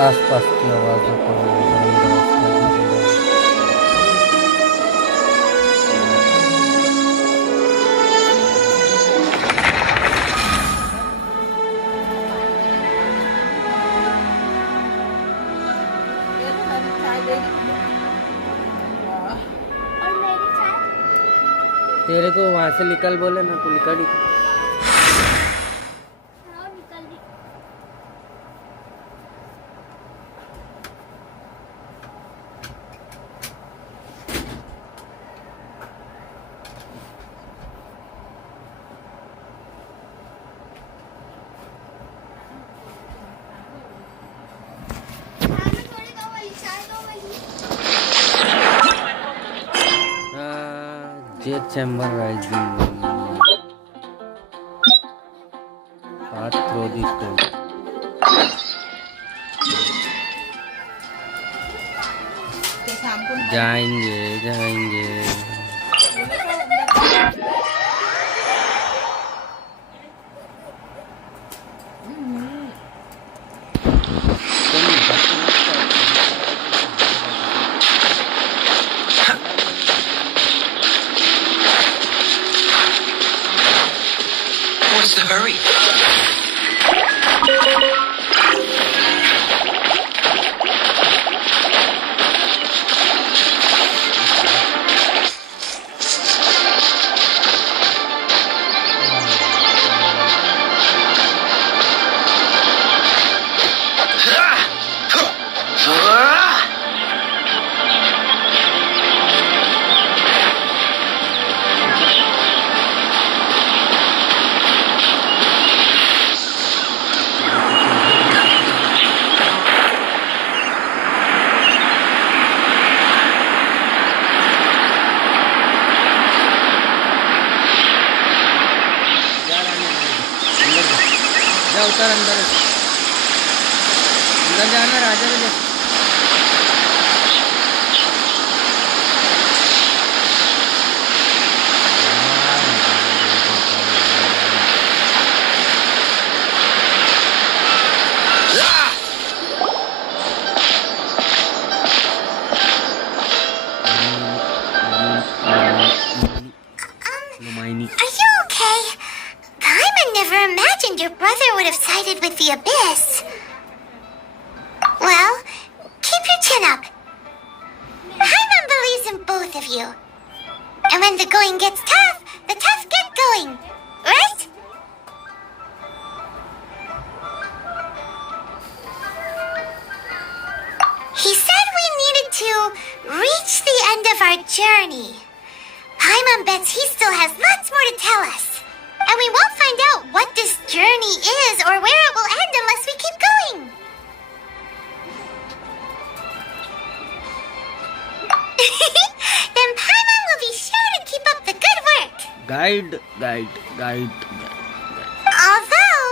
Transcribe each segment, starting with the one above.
आसपास की आवाज़ों को नज़रअंदाज कर दीजिए। तेरे को वहां से निकल बोले ना, तू निकल ही। Jet chamber rising path through the stone. जाएंगे जाएंगे। What's the hurry? उतर अंदर अंदर जाना राजा ने। Are you okay? Paimon never imagined your brother would have sided with the Abyss. Well, keep your chin up. Paimon believes in both of you. And when the going gets tough, the tough get going. Right? He said we needed to reach the end of our journey. Paimon bets he still has lots more to tell us. And we won't find out what this journey is or where it will end unless we keep going. Then Paimon will be sure to keep up the good work. Guide. Although,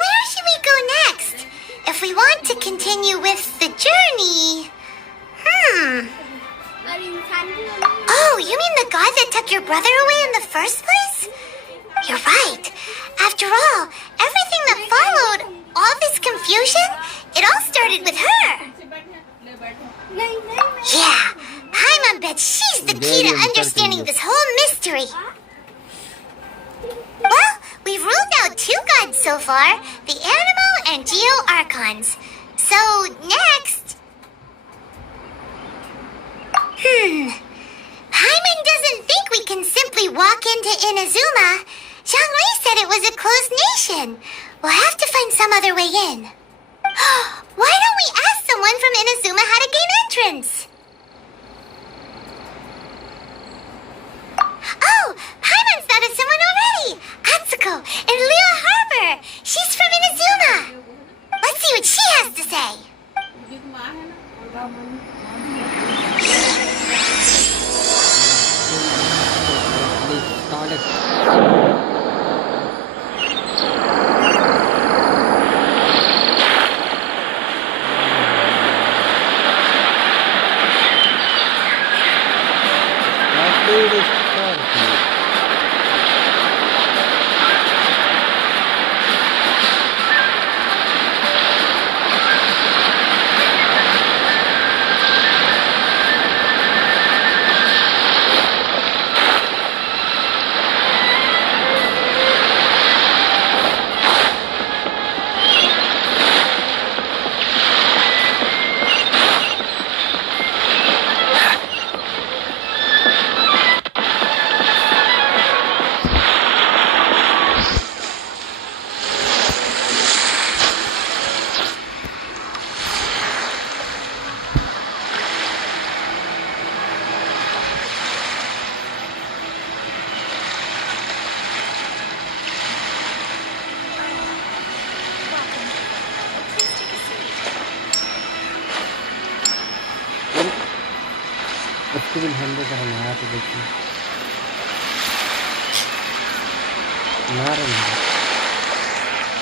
where should we go next? If we want to continue with the journey... Oh, you mean the god that took your brother away in the first place? You're right. After all, everything that followed, all this confusion, it all started with her. Yeah, Paimon bets she's the key to understanding this whole mystery. Well, we've ruled out 2 gods so far, the Animal and Geo Archons. So, next... Paimon doesn't think we can simply walk into Inazuma. Zhongli said it was a closed nation. We'll have to find some other way in. Why don't we ask someone from Inazuma how to gain entrance? Oh, Paimon's thought of someone already. Atsuko in Liyue Harbor. She's from Inazuma. Let's see what she has to say. देखी भी हम देख रहे हैं तो देखी ना रे ना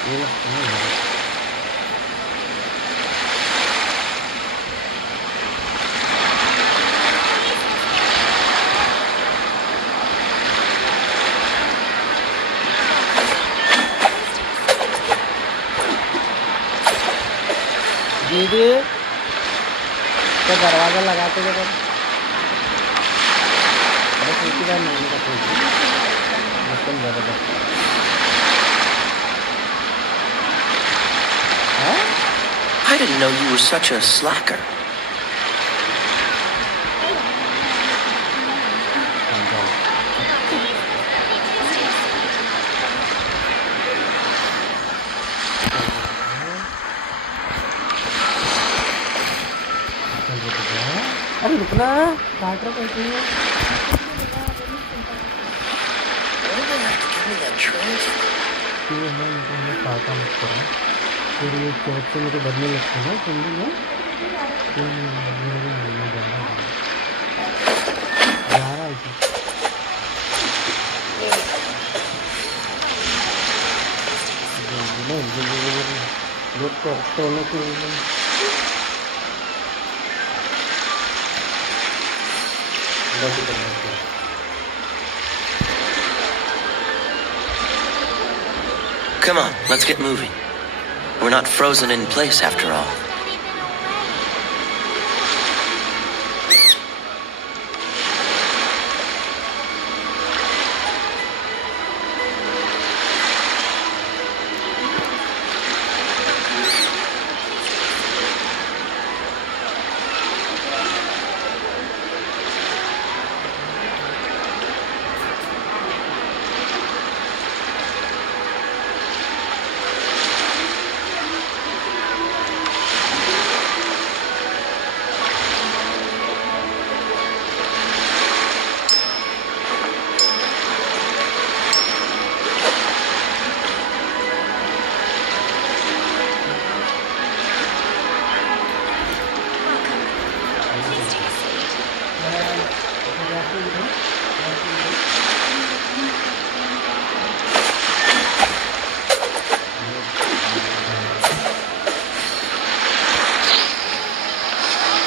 ये नहीं दीदी तो दरवाज़ा लगाते थे तब अरे किसी बार नानी का पूछ एकदम ज़बरदस्त I didn't know you were such a slacker. अरे रुकना काट रहा कैसे है क्यों है मुझे काटा मत करो फिर ये चौथ से मुझे बदलने लगते हैं ठंडी में जा रहा है लोग करते के Come on, let's get moving. We're not frozen in place after all.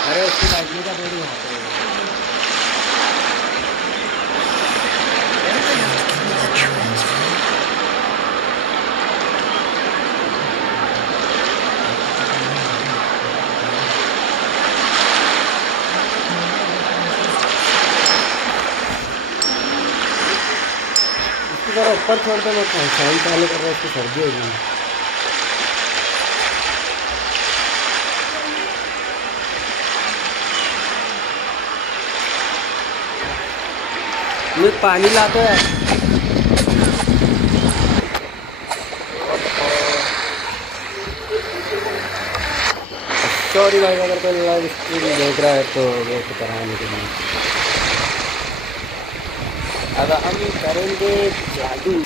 अरे उसकी बाइक का बोर्ड यहाँ पे इसको जरा ऊपर छोड़ दो मैं फैन चालू कर रहा हूँ उसकी सर्दी होगी मैं पानी लाते हैं सॉरी भाई अगर कोई लाइव स्ट्रीम देख रहा है तो वो तो कराने के लिए अब हम करेंगे जादू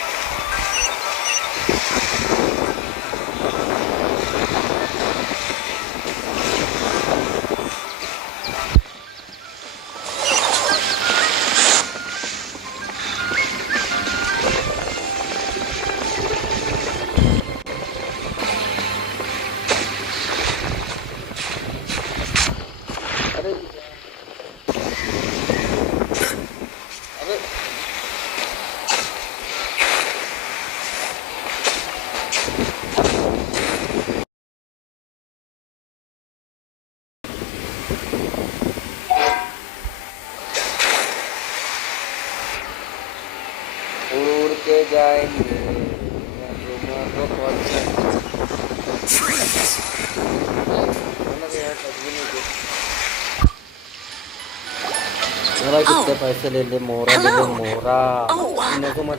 उड़ के जाएंगे कितने पैसे ले ले मोरा ले ले मोरा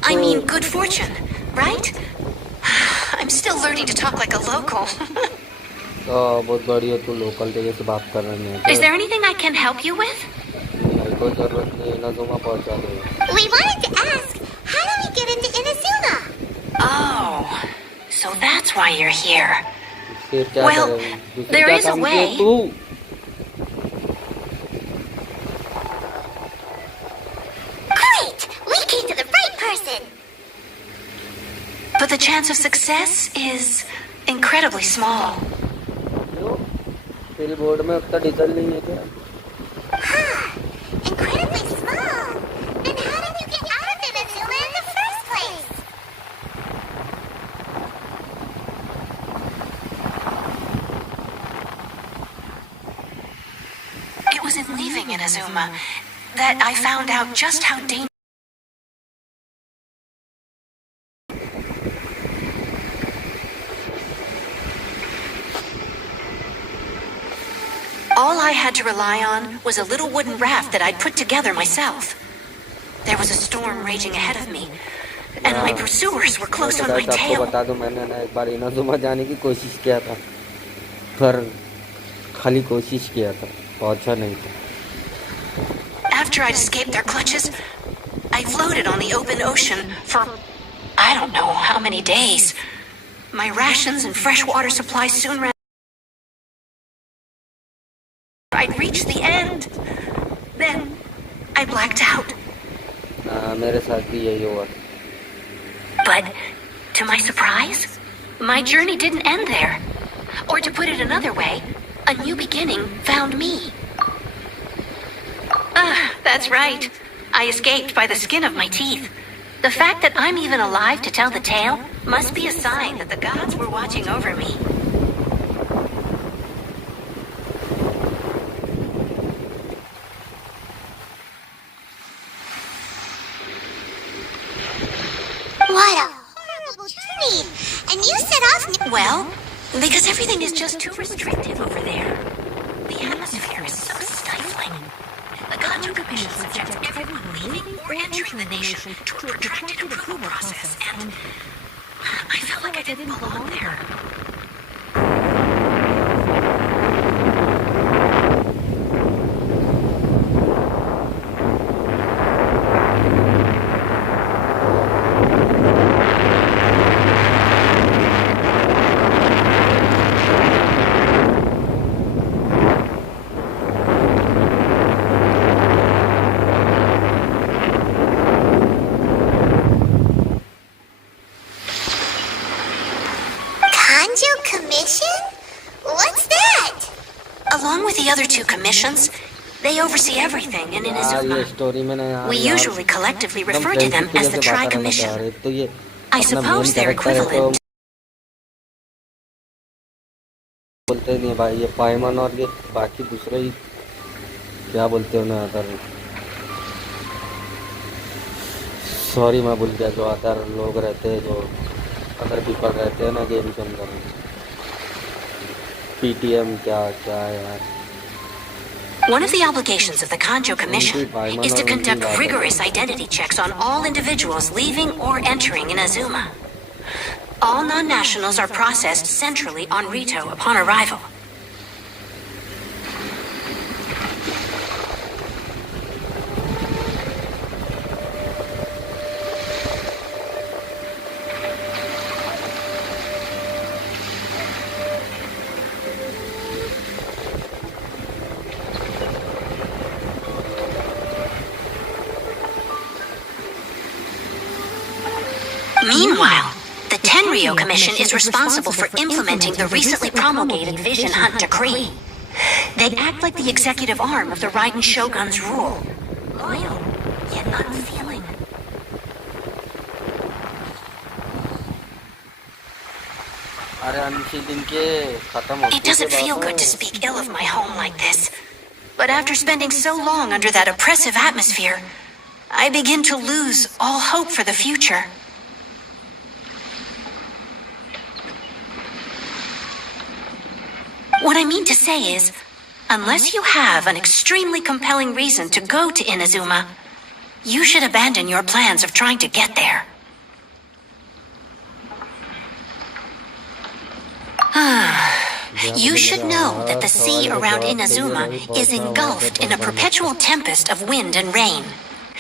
I mean good fortune, right? I'm still learning to talk like a local. बहुत बढ़िया तू लोकल जगह से बात कर रही है Is there anything I can help you with? नहीं कोई जरूरत नहीं नज़ुमा पहुंचा दे We wanted to ask, how do we get into Inazuma? Oh, so that's why you're here. फिर क्या Well, करें there क्या is a काम way. किया तू But the chance of success is incredibly small. क्यों? तेरे बोर्ड में उतना डीजल नहीं है क्या? Incredibly small. Then how did you get out of Inazuma in the first place? It was in leaving Inazuma that I found out just how dangerous. All I had to rely on was a little wooden raft that I'd put together myself. There was a storm raging ahead of me, and my pursuers were close on my आपको tail. बता दूं, मैंने ना एक बार Inazuma जाने की कोशिश किया था, पर खाली कोशिश किया था, पहुंचा नहीं था. After I'd escaped their clutches, I floated on the open ocean for I don't know how many days. My rations and fresh water supplies soon ran. I'd reached the end. Then I blacked out. मेरे साथ भी यही हुआ. But to my surprise, my journey didn't end there. Or to put it another way, a new beginning found me. That's right. I escaped by the skin of my teeth. The fact that I'm even alive to tell the tale must be a sign that the gods were watching over me. What a horrible journey! And you set off. Well, because everything is just too restrictive over there. The atmosphere is so stifling. The Kanto Commission subjects everyone leaving or entering the nation to a protracted approval process, and I felt like I didn't belong there. What's that? Along with the other two commissions, they oversee everything in Inazuma. We usually collectively refer to them as the Tri-Commission. I suppose they're equivalent. बोलते नहीं भाई, ये पाइमन और ये बाकी दूसरे ही क्या बोलते हैं ना अदर. सॉरी मैं भूल गया. जो अदर लोग रहते हैं, जो अदर पीपल रहते हैं ना गेम के अंदर. पीटीएम क्या क्या है यार. One of the obligations of the Kanjo Commission is to conduct rigorous identity checks on all individuals leaving or entering Inazuma. All non-nationals are processed centrally on Rito upon arrival. Meanwhile, the Tenryo Commission is responsible for implementing the recently promulgated Vision Hunt Decree. They act like the executive arm of the Raiden Shogun's rule. Loyal, yet unfeeling. It doesn't feel good to speak ill of my home like this. But after spending so long under that oppressive atmosphere, I begin to lose all hope for the future. What I mean to say is, unless you have an extremely compelling reason to go to Inazuma, you should abandon your plans of trying to get there. You should know that the sea around Inazuma is engulfed in a perpetual tempest of wind and rain.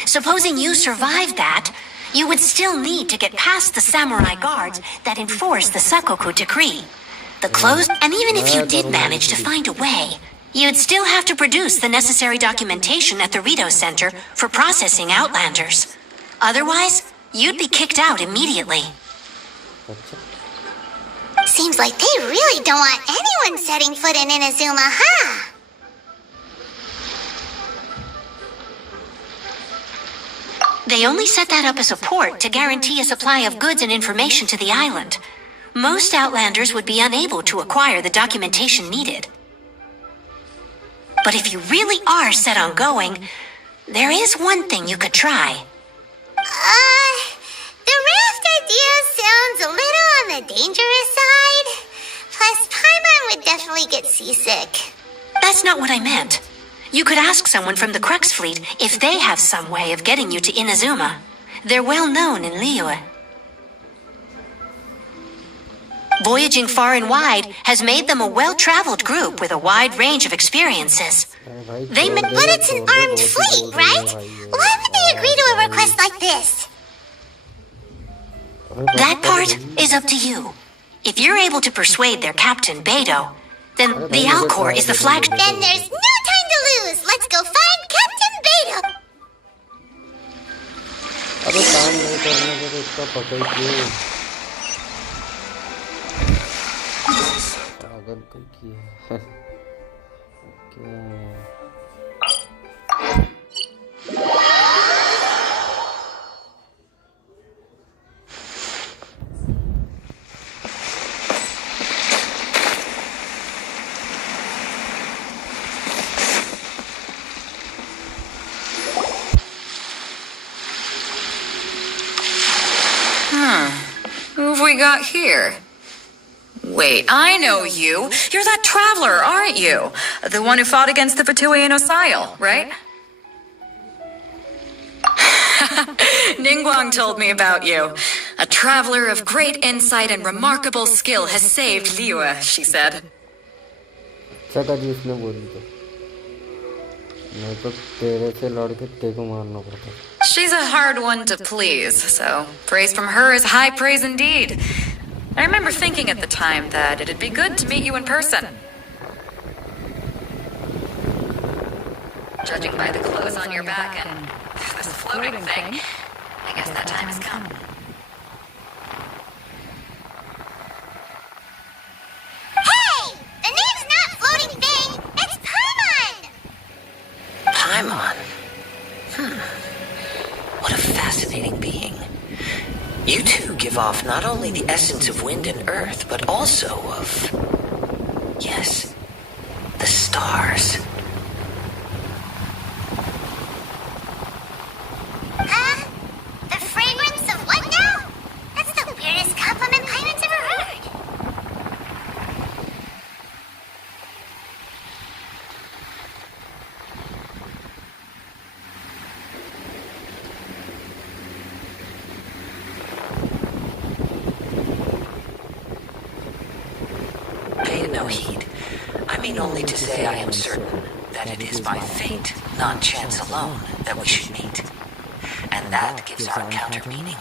Supposing you survived that, you would still need to get past the samurai guards that enforce the Sakoku Decree. The closed, and even if you did manage to find a way, you'd still have to produce the necessary documentation at the Rito Center for processing Outlanders. Otherwise, you'd be kicked out immediately. अच्छा Seems like they really don't want anyone setting foot in Inazuma, huh? They only set that up as a port to guarantee a supply of goods and information to the island. Most Outlanders would be unable to acquire the documentation needed. But if you really are set on going, there is one thing you could try. The raft idea sounds a little on the dangerous side. Plus, Paimon would definitely get seasick. That's not what I meant. You could ask someone from the Crux fleet if they have some way of getting you to Inazuma. They're well known in Liyue. Voyaging far and wide has made them a well-traveled group with a wide range of experiences. They may... But it's an armed fleet, right? Why would they agree to a request like this? That part is up to you. If you're able to persuade their captain, Beidou, then the Alcor is the flag... Then there's no time to lose. Let's go find Captain Beidou. अबे काम नहीं करने को तो इसका पता ही क्यों पागल कोई किया क्या Who have we got here? Wait, I know you. You're that traveler, aren't you? The one who fought against the Fatui and Osile, right? Ningguang told me about you. A traveler of great insight and remarkable skill has saved Liyue, she said. अच्छा करी उसने बोली तो नहीं तो तेरे से लड़के तेरे को मारना पड़ता She's a hard one to please, so praise from her is high praise indeed. I remember thinking at the time that it'd be good to meet you in person. Judging by the clothes on your back and this floating thing, I guess that time has come. Hey! The name's not Floating Thing. It's Paimon. Paimon? What a fascinating being. You two give off not only the essence of wind and earth, but also of... yes, the stars. Huh? The fragrance of what now? That's the weirdest compliment Paimon's ever heard. Pay it no heed. I mean only to say I am certain that it is by fate, not chance alone, that we should meet. And that gives our encounter meaning.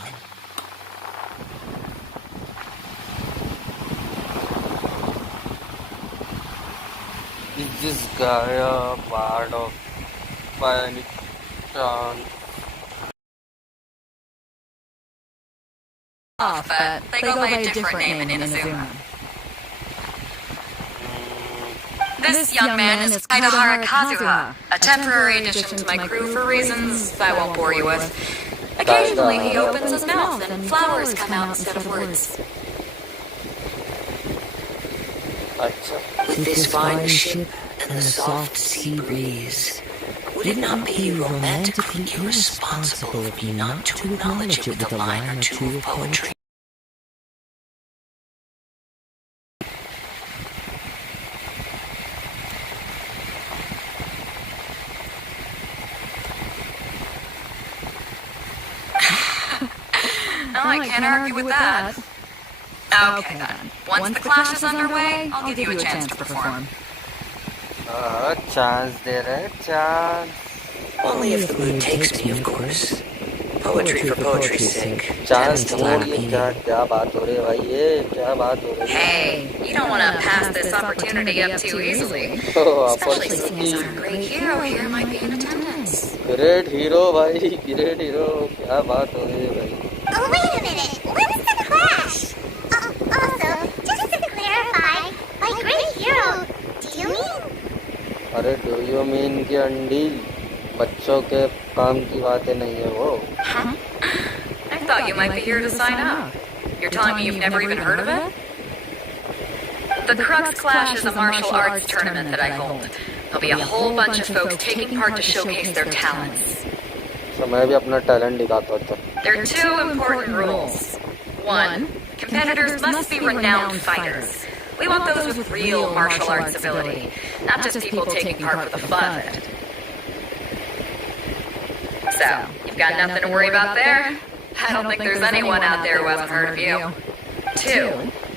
Is this guy a part of by any chance? But they go by a different name in Inazuma. This young man is Kaidahara Kazuha, a temporary addition to my crew for reasons I won't bore you with. Occasionally he opens his mouth and flowers come out instead of words. With this fine ship and the soft sea breeze, would it not be romantically irresponsible of me not to acknowledge it with a line or two of poetry? No, I can't argue with that. Okay then. Once the clash is underway, I'll give you a chance to perform. Chance दे रहे chance. Only if the mood takes me, of course. Poetry for poetry's sake Chance tends to lack बोल meaning. क्या बात हो रही है भाई ये क्या बात हो रही है? Hey, you don't want to pass this opportunity up too easily. Especially since our great hero here might be in attendance. Great hero भाई, great hero क्या बात हो रही है भाई? Oh, wait a minute. When is the clash? की अंडी, बच्चों के काम की बातें नहीं है वो। I thought you might be here to sign up. You're telling me you've never even heard of it? The Crux Clash is a martial arts tournament that I hold. There'll be a whole bunch of folks taking part to showcase their talents. तो मैं भी अपना talent दिखाता था। There are two important rules. One, competitors must be renowned fighters. We want those with real martial arts ability, not just people taking part for the fun of it. So, you've got nothing to worry about there? I don't think there's anyone out there who hasn't heard of you. Two,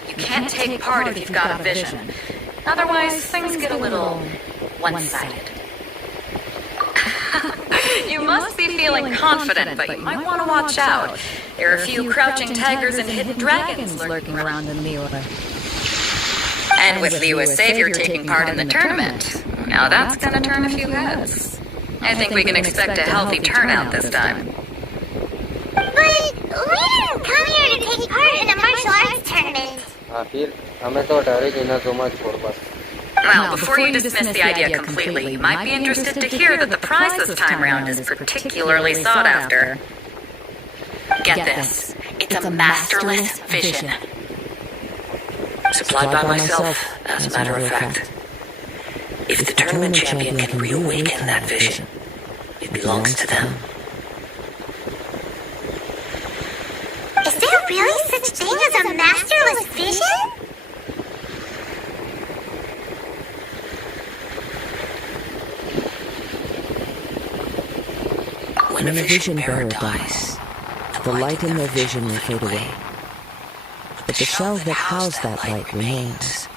you can't take part if you've got a vision. Otherwise, things get a little one-sided. You must be feeling confident, but you might want to watch out. There are a few crouching tigers and hidden dragons lurking around in Liyue. And with Liyue Savior taking part in the tournament, now that's gonna turn a few heads. I think we can expect a healthy turnout this time. But we didn't come here to take part in a martial arts tournament. हाँ फिर हमें तो direct Inazuma छोड़ बस। Well, before you dismiss the idea completely, you might be interested to hear that the prize this time round is particularly sought after. Get this. It's a masterless vision. Supplied by myself, as a matter of fact. If the tournament champion can reawaken that vision, it belongs to them. Is there really such thing as a masterless vision? When a vision bearer dies, The light in their vision will fade away, but the shell that housed that light remains.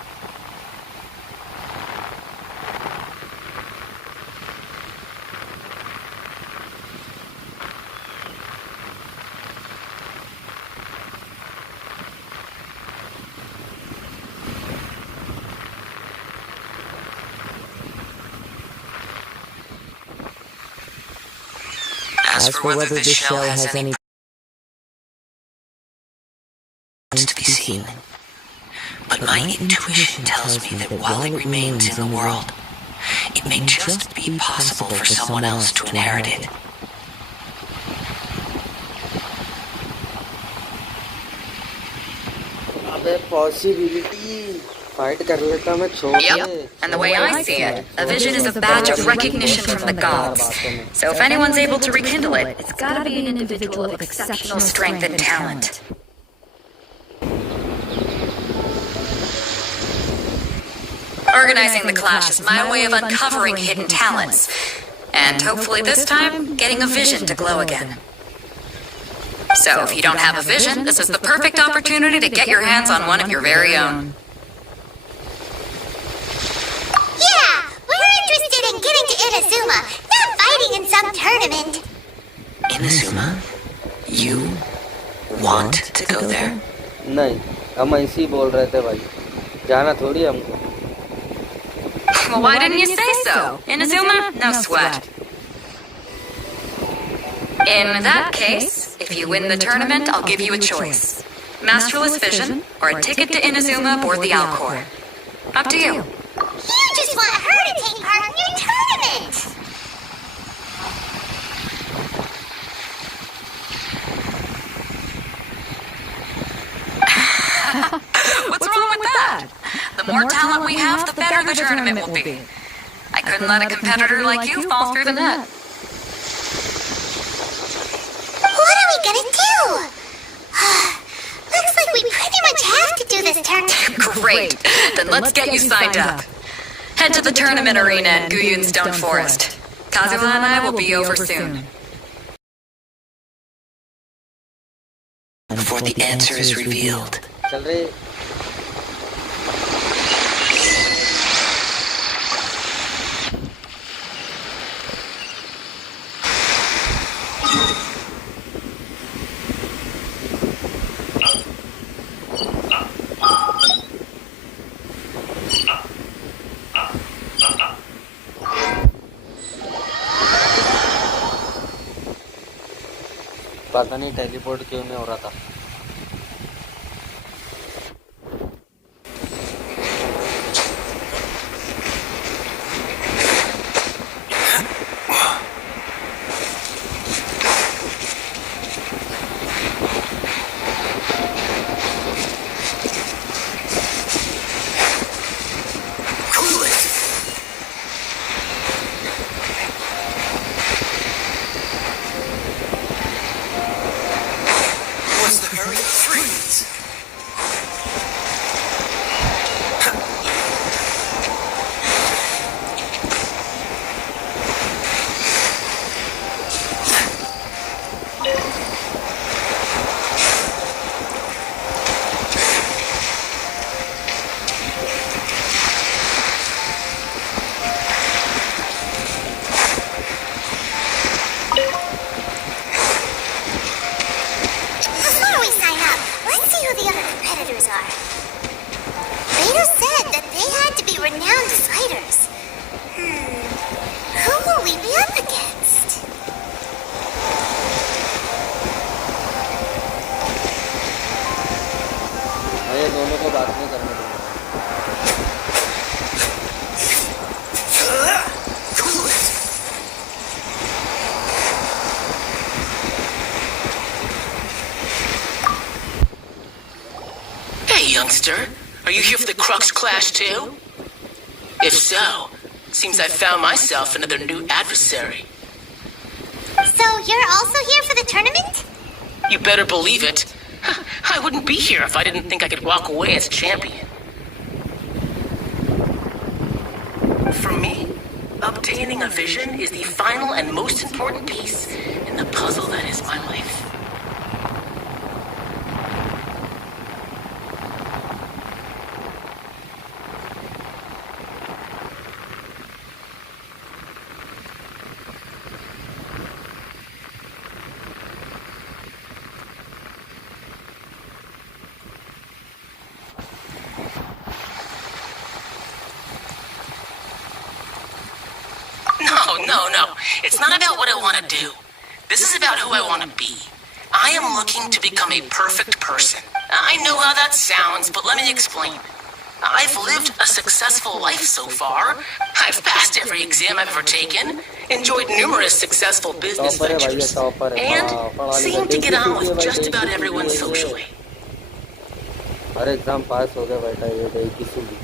As for whether this shell has any to be seen, but my intuition tells me that while it remains in the world, it may just be possible for someone else to inherit it. अबे possibility fight कर लेता मैं छोड़ दे। Yep, and the way I see it, a vision is a badge of recognition from the gods. So if anyone's able to rekindle it, it's gotta be an individual of exceptional strength and talent. Organizing the clash is my way of uncovering hidden talents. And hopefully this time, getting a vision to glow again. So if you don't have a vision, this is the perfect opportunity to get your hands on one of your very own. Yeah, we're interested in getting to Inazuma, not fighting in some tournament. Inazuma? You want to go there? नहीं, हम ऐसे ही बोल रहे थे भाई, जाना थोड़ी हमको। Well, why didn't you say so? Inazuma? No sweat. In that case, if you win the tournament, I'll give you a choice. Masterless Vision, or a ticket to Inazuma aboard the Alcor. Up to you. You just want her to take part in your tournament. What's wrong with that? The more talent we have, the better the tournament will be. I couldn't let a competitor like you fall through the net. What are we gonna do? Looks like we pretty much have to do this tournament. Great. Then let's get you signed up. Head to the tournament arena at Guyun Stone Forest. Kazuma and I will be over soon. Before the answer is revealed. चल रहे। पता नहीं teleport क्यों नहीं हो रहा था। competitors are. Beto said that they had to be renowned fighters. Who will we be up against? ये दोनों को बात नहीं करने दूंगा। Hey, youngster. Are you here for the Crux Clash too? If so, seems I found myself another new adversary. So you're also here for the tournament? You better believe it. I wouldn't be here if I didn't think I could walk away as champion. For me, obtaining a vision is the final and most important piece in the puzzle that is my life. No. It's not about what I want to do. This is about who I want to be. I am looking to become a perfect person. I know how that sounds, but let me explain. I've lived a successful life so far. I've passed every exam I've ever taken, enjoyed numerous successful business ventures, and seemed to get on with just about everyone socially. Her exam पास हो गया बेटा ये किसी भी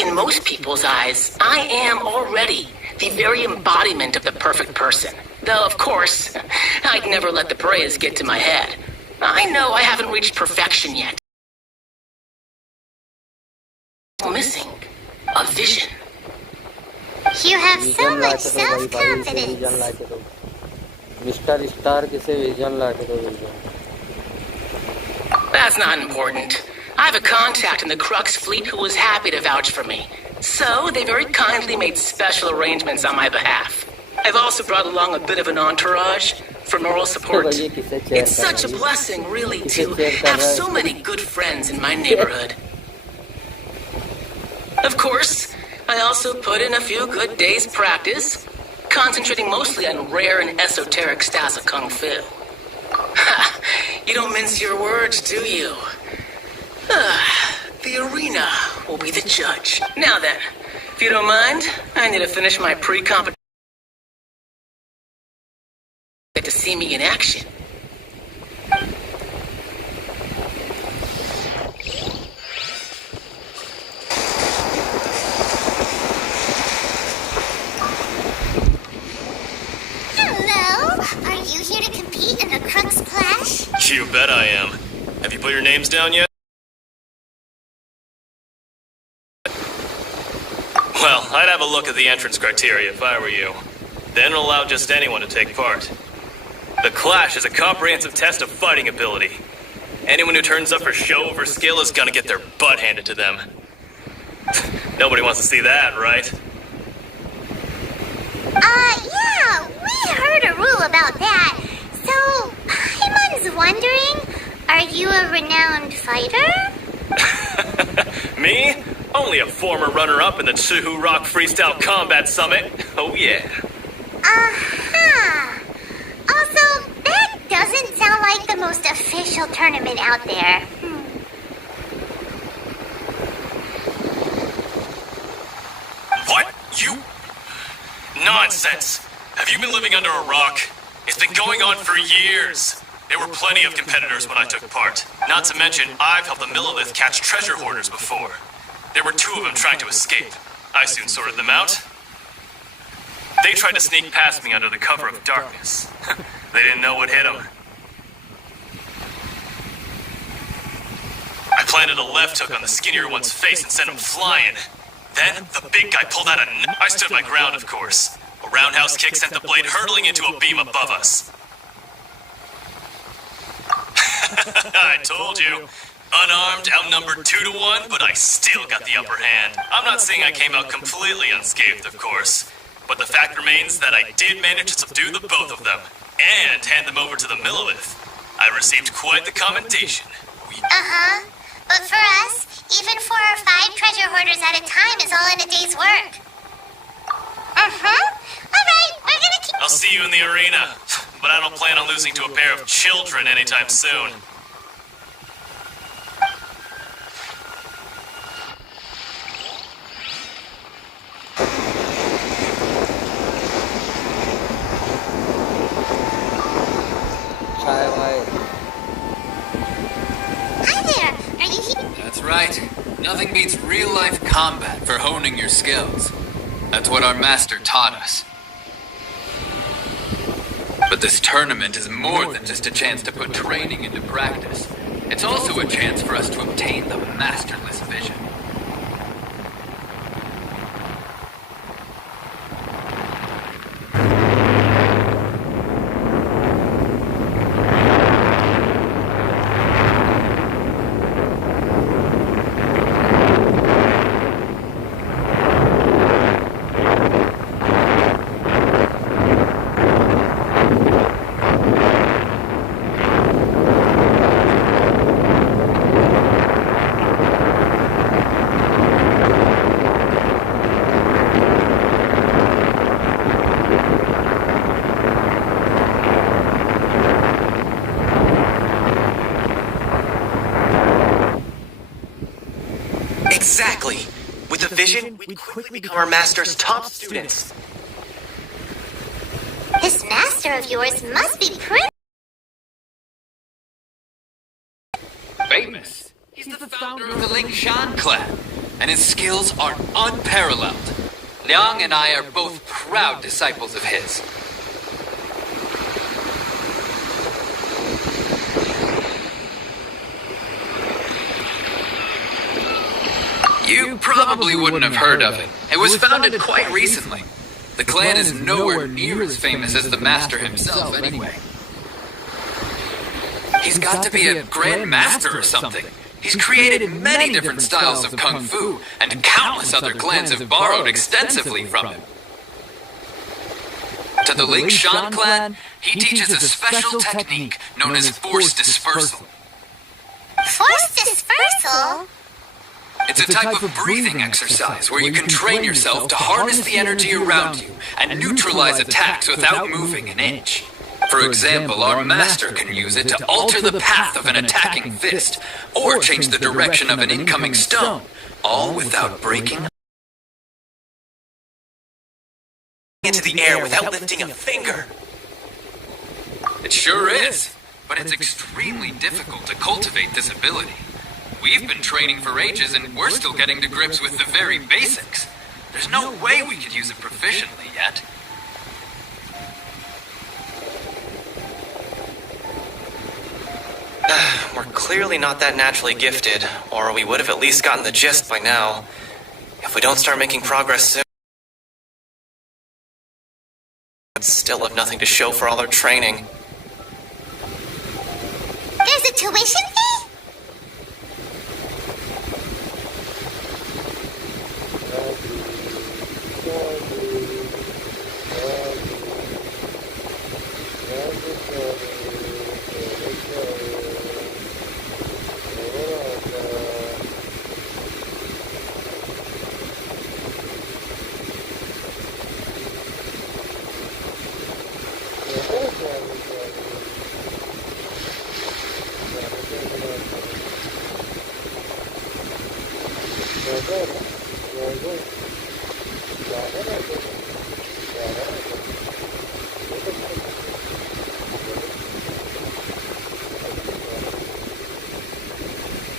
In most people's eyes, I am already the very embodiment of the perfect person. Though, of course, I'd never let the praise get to my head. I know I haven't reached perfection yet. Missing a vision. You have so much self-confidence. Mister star किसे vision ला के दो vision That's not important. I have a contact in the Crux fleet who was happy to vouch for me. So they very kindly made special arrangements on my behalf. I've also brought along a bit of an entourage for moral support. It's such a blessing, really, to have so many good friends in my neighborhood. Of course, I also put in a few good days' practice, concentrating mostly on rare and esoteric styles of Kung Fu. You don't mince your words, do you? The arena will be the judge. Now then, if you don't mind, I need to finish my pre-competition to see me in action. Hello, are you here to compete in the Crux Clash? You bet I am. Have you put your names down yet? Well, I'd have a look at the entrance criteria if I were you. Then allow just anyone to take part. The Clash is a comprehensive test of fighting ability. Anyone who turns up for show over skill is gonna get their butt handed to them. Nobody wants to see that, right? Yeah, we heard a rule about that. So, Paimon's wondering, are you a renowned fighter? Me? Only a former runner-up in the Tsuhu Rock Freestyle Combat Summit. Oh yeah. Uh-huh. Also, that doesn't sound like the most official tournament out there. What? You? Nonsense! Have you been living under a rock? It's been going on for years. There were plenty of competitors when I took part. Not to mention, I've helped the Millilith catch treasure hoarders before. There were 2 of them trying to escape. I soon sorted them out. They tried to sneak past me under the cover of darkness. They didn't know what hit them. I planted a left hook on the skinnier one's face and sent him flying. Then, the big guy pulled out I stood my ground, of course. A roundhouse kick sent the blade hurtling into a beam above us. I told you. Unarmed, outnumbered 2 to 1, but I still got the upper hand. I'm not saying I came out completely unscathed, of course. But the fact remains that I did manage to subdue the both of them, and hand them over to the Millilith. I received quite the commendation. We Uh-huh. But for us, even 4 or 5 treasure hoarders at a time is all in a day's work. Alright, we're gonna keep... I'll see you in the arena, but I don't plan on losing to a pair of children anytime soon. Hi, bhai. Hi there, are you here? That's right. Nothing beats real-life combat for honing your skills. That's what our master taught us. But this tournament is more than just a chance to put training into practice. It's also a chance for us to obtain the masterless vision. Exactly. With a vision, we'd quickly become our master's top students. This master of yours must be pretty... Famous. He's the founder of the Lingshan clan, and his skills are unparalleled. Liang and I are both proud disciples of his. You probably wouldn't have heard of it. It was founded quite recently. The clan is nowhere near as famous as the master himself, anyway. He's got to be a grand master or something. He's created many different styles of kung fu, and countless other clans have borrowed extensively from him. To the Lingshan clan, he teaches a special technique known as force dispersal. Force dispersal? It's a type of breathing exercise where you can train yourself to harness the energy around you and neutralize attacks without moving an inch. For example, our master can use it to alter the path of an attacking fist, or change the direction of an incoming stone, all without breaking Into the air without lifting a finger. It sure is, but it's extremely difficult to cultivate this ability. We've been training for ages and we're still getting to grips with the very basics. There's no way we could use it proficiently yet. We're clearly not that naturally gifted, or we would have at least gotten the gist by now. If we don't start making progress soon, we'd still have nothing to show for all our training. There's a tuition fee?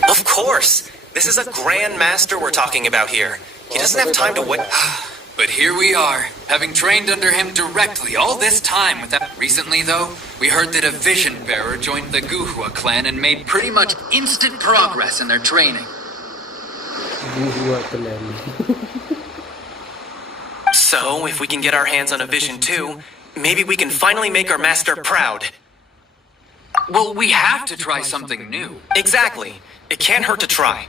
Of course! This is a Grand Master we're talking about here. He doesn't have time to wait. But here we are, having trained under him directly all this time without... Recently, though, we heard that a vision bearer joined the Guhua clan and made pretty much instant progress in their training. So, if we can get our hands on a vision too, maybe we can finally make our master proud. Well, we have to try something new. Exactly. It can't hurt to try.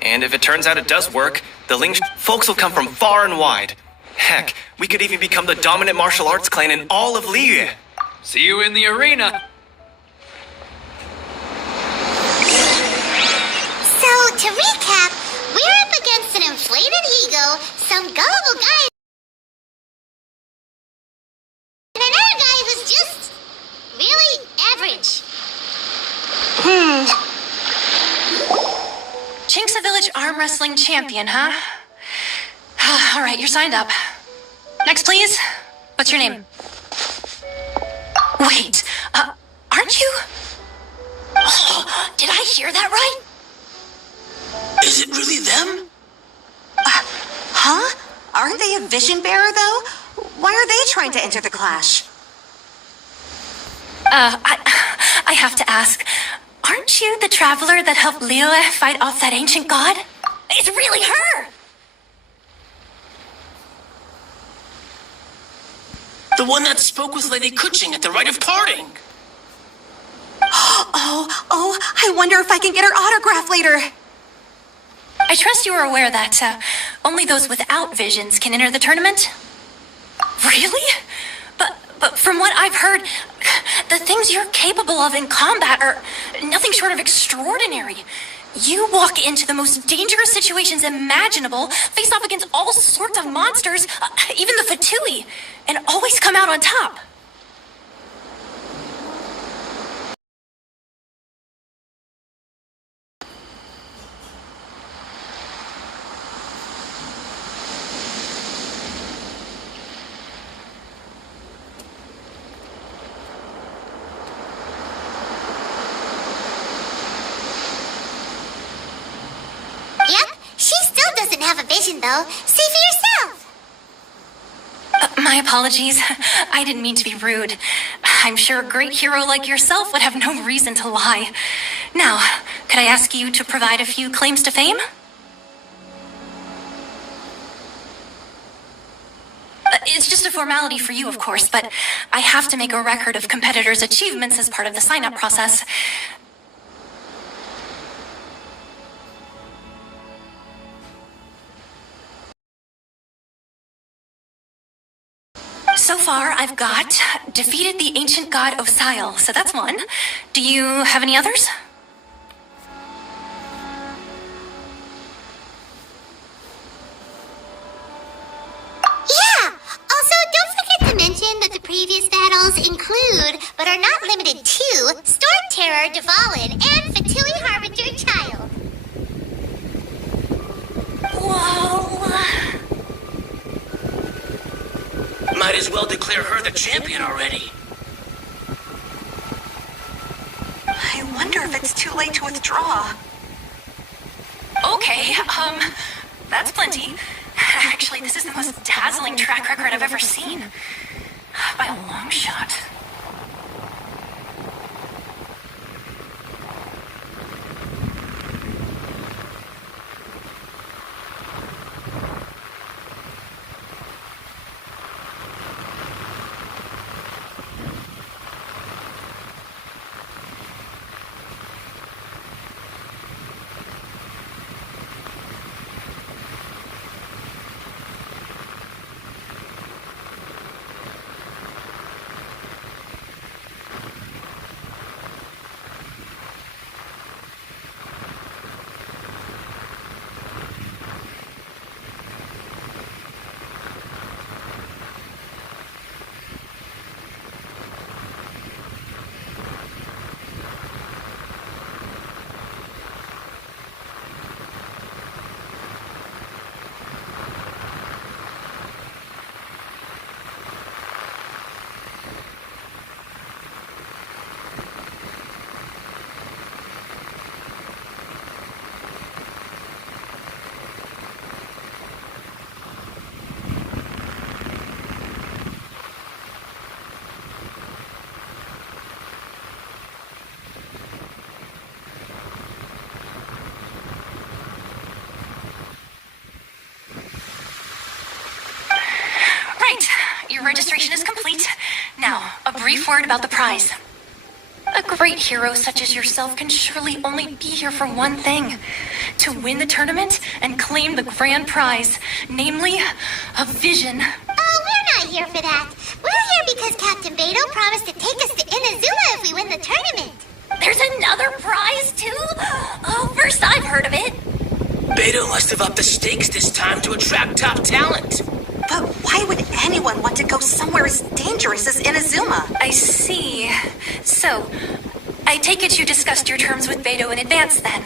And if it turns out it does work, the Ling folks will come from far and wide. Heck, we could even become the dominant martial arts clan in all of Liyue. See you in the arena! To recap, we're up against an inflated ego, some gullible guy, and another guy who's just really average. Chink's a village arm wrestling champion, huh? All right, you're signed up. Next, please. What's your name? Wait, aren't you? Oh, did I hear that right? Is it really them? Huh? Aren't they a vision bearer, though? Why are they trying to enter the clash? I have to ask, aren't you the traveler that helped Liyue fight off that ancient god? It's really her! The one that spoke with Lady Kuching at the rite of parting. Oh, I wonder if I can get her autograph later. I trust you are aware that only those without visions can enter the tournament? Really? But from what I've heard, the things you're capable of in combat are nothing short of extraordinary. You walk into the most dangerous situations imaginable, face off against all sorts of monsters, even the Fatui, and always come out on top. Yep, she still doesn't have a vision, though. See for yourself. My apologies. I didn't mean to be rude. I'm sure a great hero like yourself would have no reason to lie. Now, could I ask you to provide a few claims to fame? It's just a formality for you, of course, but I have to make a record of competitors' achievements as part of the sign-up process. So far, I've got defeated the ancient god Osile, so that's one. Do you have any others? Yeah! Also, don't forget to mention that the previous battles include, but are not limited to, Storm Terror, Dvalin, and Fatui Harbinger Child. Whoa! Might as well declare her the champion already. I wonder if it's too late to withdraw. Okay, that's plenty. Actually, this is the most dazzling track record I've ever seen. By a long shot. Your registration is complete. Now, a brief word about the prize. A great hero such as yourself can surely only be here for one thing. To win the tournament and claim the grand prize, namely, a vision. Oh, we're not here for that. We're here because Captain Beto promised to take us to Inazuma if we win the tournament. There's another prize, too? Oh, first I've heard of it. Beto must have upped the stakes this time to attract top talent. But why would anyone want to go somewhere as dangerous as Inazuma? I see. So, I take it you discussed your terms with Beto in advance then?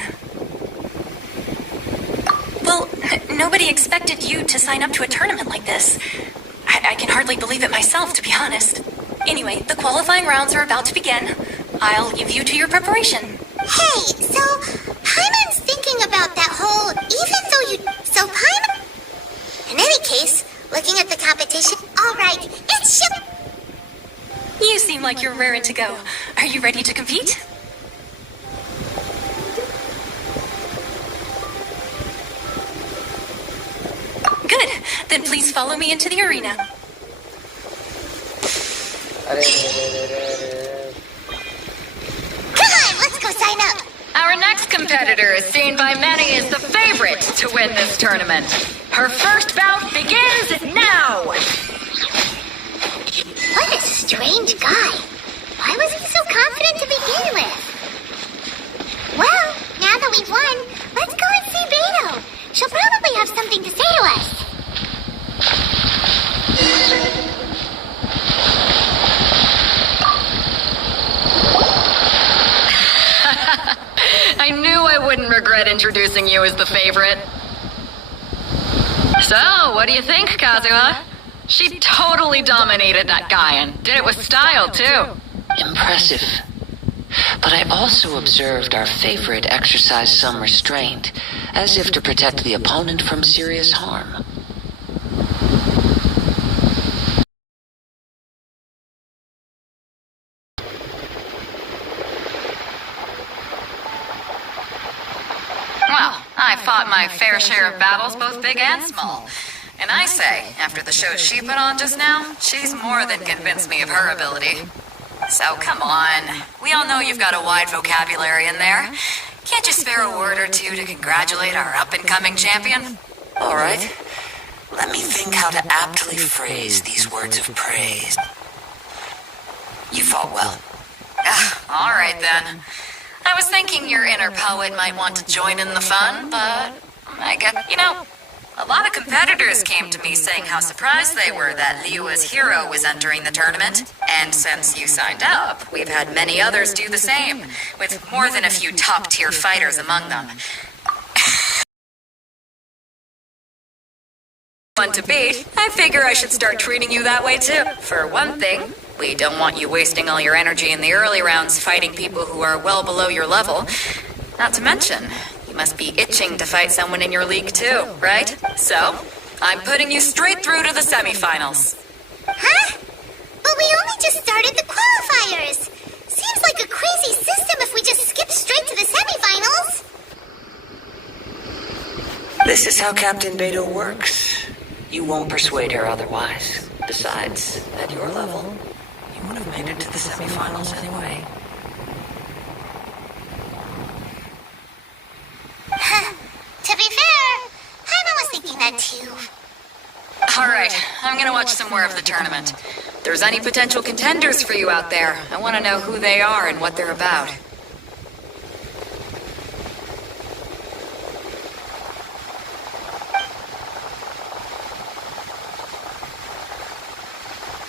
Well, nobody expected you to sign up to a tournament like this. I can hardly believe it myself, to be honest. Anyway, the qualifying rounds are about to begin. I'll leave you to your preparation. Hey, so Paimon's thinking about that whole even though you... So Paimon... In any case, looking at the competition, alright, it's You seem like you're raring to go. Are you ready to compete? Good. Then please follow me into the arena. Come on, let's go sign up. Our next competitor is seen by many as the favorite to win this tournament. Her first bout begins now! What a strange guy. Why was he so confident to begin with? Well, now that we've won, let's go and see Beto. She'll probably have something to say to us. I knew I wouldn't regret introducing you as the favorite. So, what do you think, Kazuha? She totally dominated that guy and did it with style, too. Impressive. But I also observed our favorite exercise some restraint, as if to protect the opponent from serious harm. Well, I fought my fair share of battles, both big and small. And I say, after the show she put on just now, she's more than convinced me of her ability. So come on. We all know you've got a wide vocabulary in there. Can't you spare a word or two to congratulate our up-and-coming champion? All right. Let me think how to aptly phrase these words of praise. You fought well. All right, then. I was thinking your inner poet might want to join in the fun, but I guess, a lot of competitors came to me saying how surprised they were that Liyue's hero was entering the tournament. And since you signed up, we've had many others do the same, with more than a few top-tier fighters among them. Fun to beat. I figure I should start treating you that way too. For one thing, we don't want you wasting all your energy in the early rounds fighting people who are well below your level. Not to mention, you must be itching to fight someone in your league too, right? So, I'm putting you straight through to the semifinals. Huh? But we only just started the qualifiers. Seems like a crazy system if we just skip straight to the semifinals. This is how Captain Beto works. You won't persuade her otherwise. Besides, at your level, you would have made it to the semifinals anyway. To be fair, Paimon was thinking that too. Alright, I'm gonna watch some more of the tournament. If there's any potential contenders for you out there, I want to know who they are and what they're about.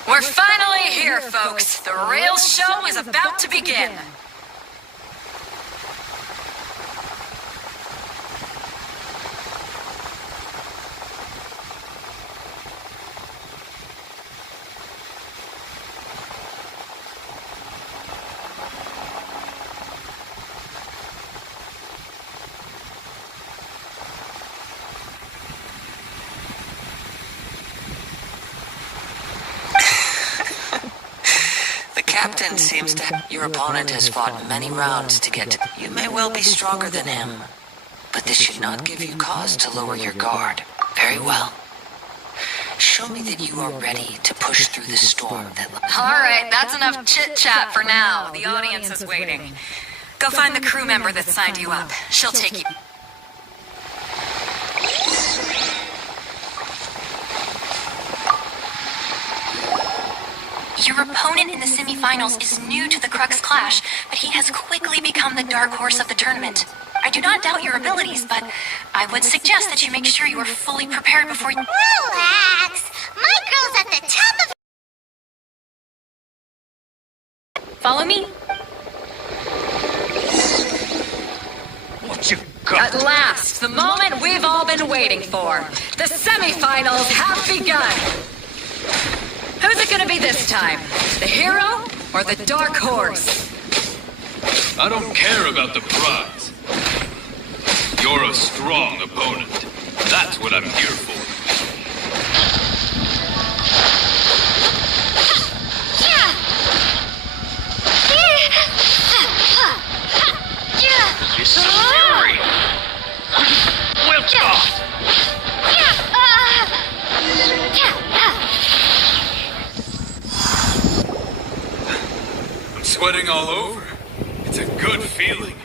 We're finally here, folks. The real show is about to begin. Captain seems to... Your opponent has fought many rounds to get to... You may well be stronger than him, but this should not give you cause to lower your guard. Very well. Show me that you are ready to push through the storm that... Alright, that's enough chit-chat for now. The audience is waiting. Go find the crew member that signed you up. She'll take you... Your opponent in the semifinals is new to the Crux Clash, but he has quickly become the dark horse of the tournament. I do not doubt your abilities, but I would suggest that you make sure you are fully prepared before you... Relax. My girl's at the top of... Follow me? What you got? At last, the moment we've all been waiting for. The semifinals have begun. Who's it gonna be this time? The hero or the dark horse? I don't care about the prize. You're a strong opponent. That's what I'm here for. It's a fury. Wilt off. I'm sweating all over. It's a good feeling.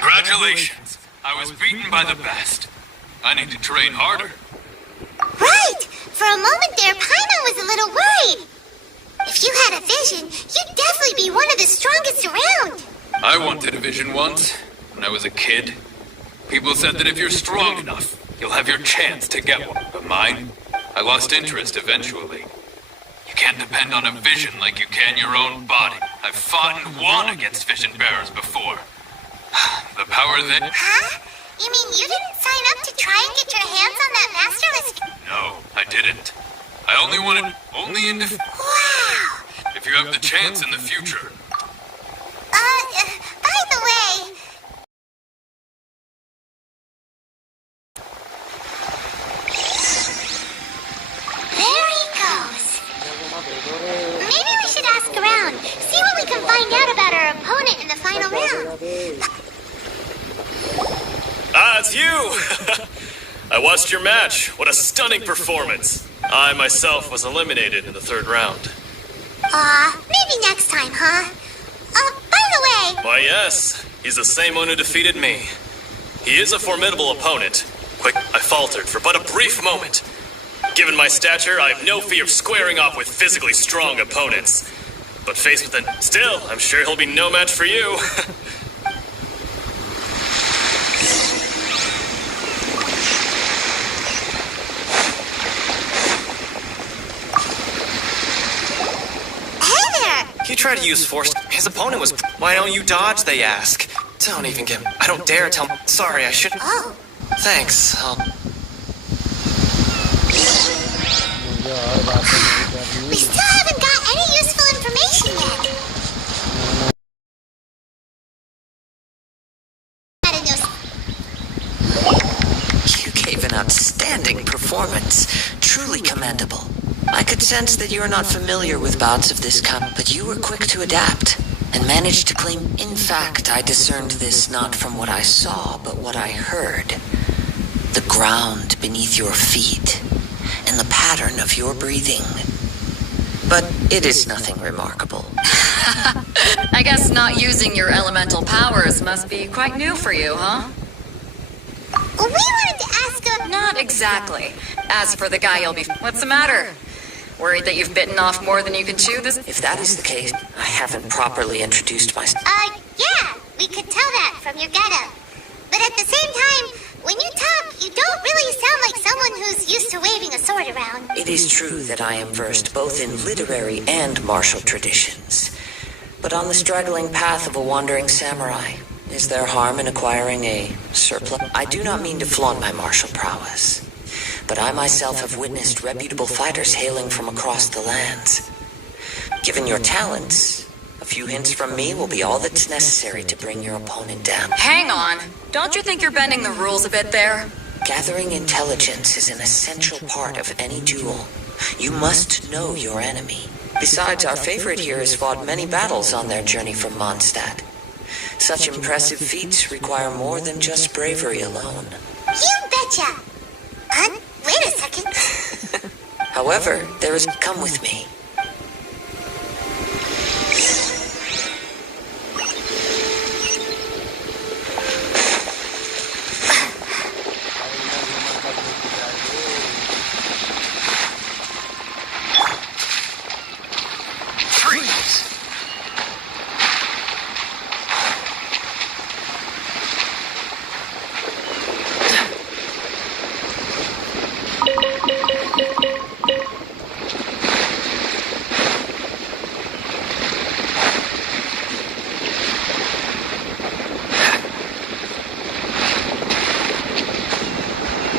Congratulations. I was beaten by the best. I need to train harder. Right! For a moment there, Paimon was a little worried. If you had a vision, you'd definitely be one of the strongest around. I wanted a vision once, when I was a kid. People said that if you're strong enough, you'll have your chance to get one. But mine, I lost interest eventually. You can't depend on a vision like you can your own body. I've fought and won against vision bearers before. The power that... Huh? You mean you didn't sign up to try and get your hands on that masterless... No, I didn't. I only wanted... Wow! If you have the chance in the future. By the way... There he goes. Maybe we should ask around, see what we can find out about our opponent in the final round. Ah, it's you! I watched your match. What a stunning performance. I myself was eliminated in the third round. Maybe next time, huh? By the way... Why, yes. He's the same one who defeated me. He is a formidable opponent. Quick, I faltered for but a brief moment. Given my stature, I have no fear of squaring off with physically strong opponents. But faced with an... Still, I'm sure he'll be no match for you. He tried to use force. His opponent was... Why don't you dodge, they ask. Don't even get... I don't dare tell... Sorry, I shouldn't... Oh. Thanks, We still haven't got any useful information yet. You gave an outstanding performance. Truly commendable. I could sense that you are not familiar with bouts of this kind, but you were quick to adapt and managed to claim. In fact, I discerned this not from what I saw, but what I heard. The ground beneath your feet and the pattern of your breathing. But it is nothing remarkable. I guess not using your elemental powers must be quite new for you, huh? We wanted to ask him... Not exactly. As for the guy you'll be... What's the matter? Worried that you've bitten off more than you can chew this... If that is the case, I haven't properly introduced myself. Yeah, we could tell that from your getup. But at the same time, when you talk, you don't really sound like someone who's used to waving a sword around. It is true that I am versed both in literary and martial traditions. But on the straggling path of a wandering samurai, Is there harm in acquiring a surplus? I do not mean to flaunt my martial prowess, but I myself have witnessed reputable fighters hailing from across the lands. Given your talents, a few hints from me will be all that's necessary to bring your opponent down. Hang on. Don't you think you're bending the rules a bit there? Gathering intelligence is an essential part of any duel. You must know your enemy. Besides, our favorite here has fought many battles on their journey from Mondstadt. Such impressive feats require more than just bravery alone. You betcha! Wait a second. However, there is... Come with me.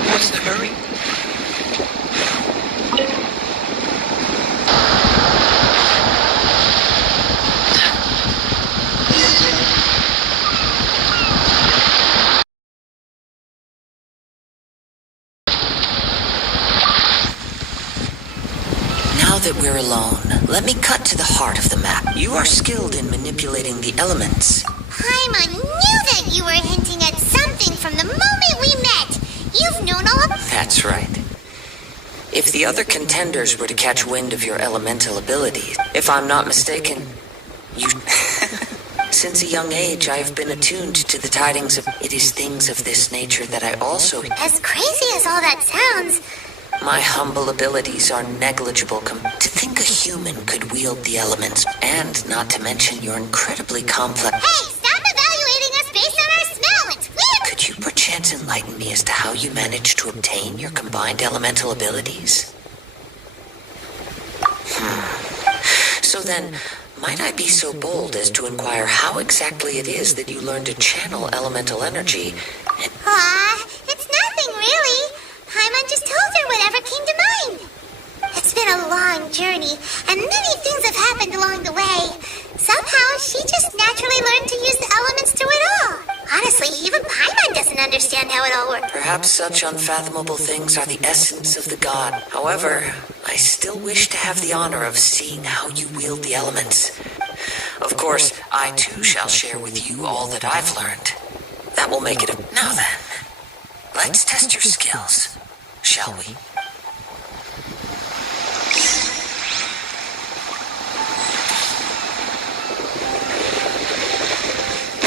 What's the hurry? Now that we're alone, let me cut to the heart of the map. You are skilled in manipulating the elements. Paimon knew that you were hinting at something from the moment we met. You've known all of... That's right. If the other contenders were to catch wind of your elemental abilities, if I'm not mistaken, you... Since a young age, I have been attuned to the tidings of... It is things of this nature that I also... As crazy as all that sounds... My humble abilities are negligible to think a human could wield the elements, and not to mention your incredibly complex... Hey, stop evaluating us based on our smell! It's weird! Could you perchance enlighten me as to how you managed to obtain your combined elemental abilities? So then, might I be so bold as to inquire how exactly it is that you learned to channel elemental energy and... It's nothing really. Paimon just told her whatever came to mind. It's been a long journey, and many things have happened along the way. Somehow, she just naturally learned to use the elements through it all. Honestly, even Paimon doesn't understand how it all works. Perhaps such unfathomable things are the essence of the god. However, I still wish to have the honor of seeing how you wield the elements. Of course, I too shall share with you all that I've learned. That will make it a... Now then, let's test your skills, shall we?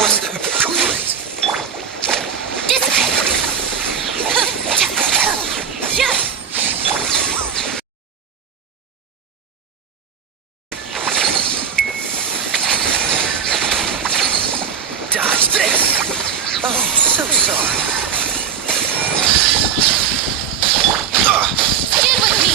What's the... Dodge this! Oh, so sorry. Stand with me!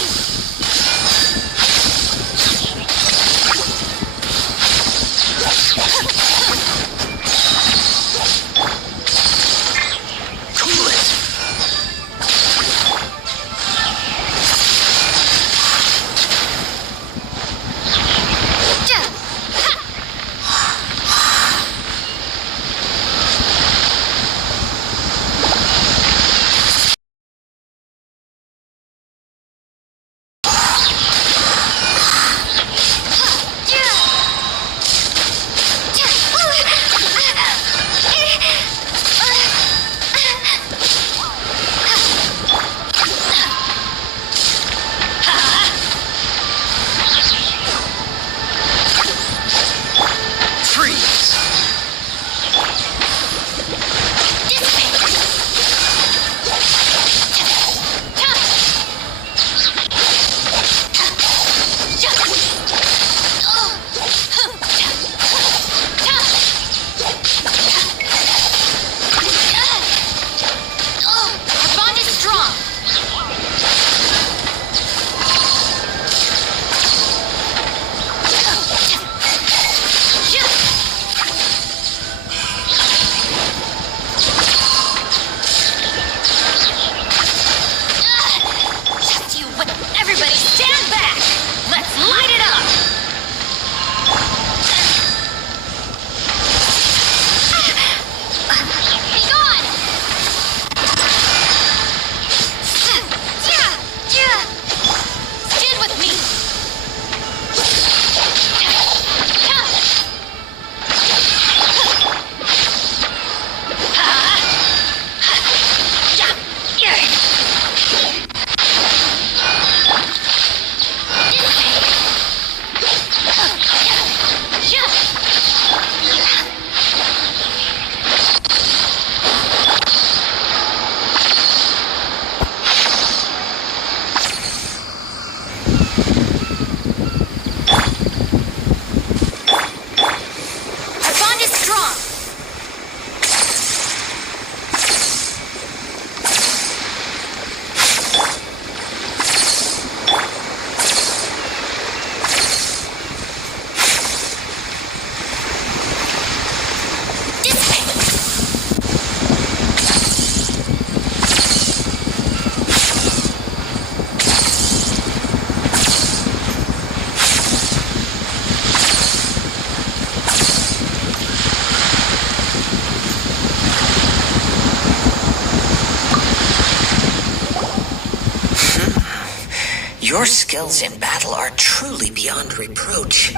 Your skills in battle are truly beyond reproach.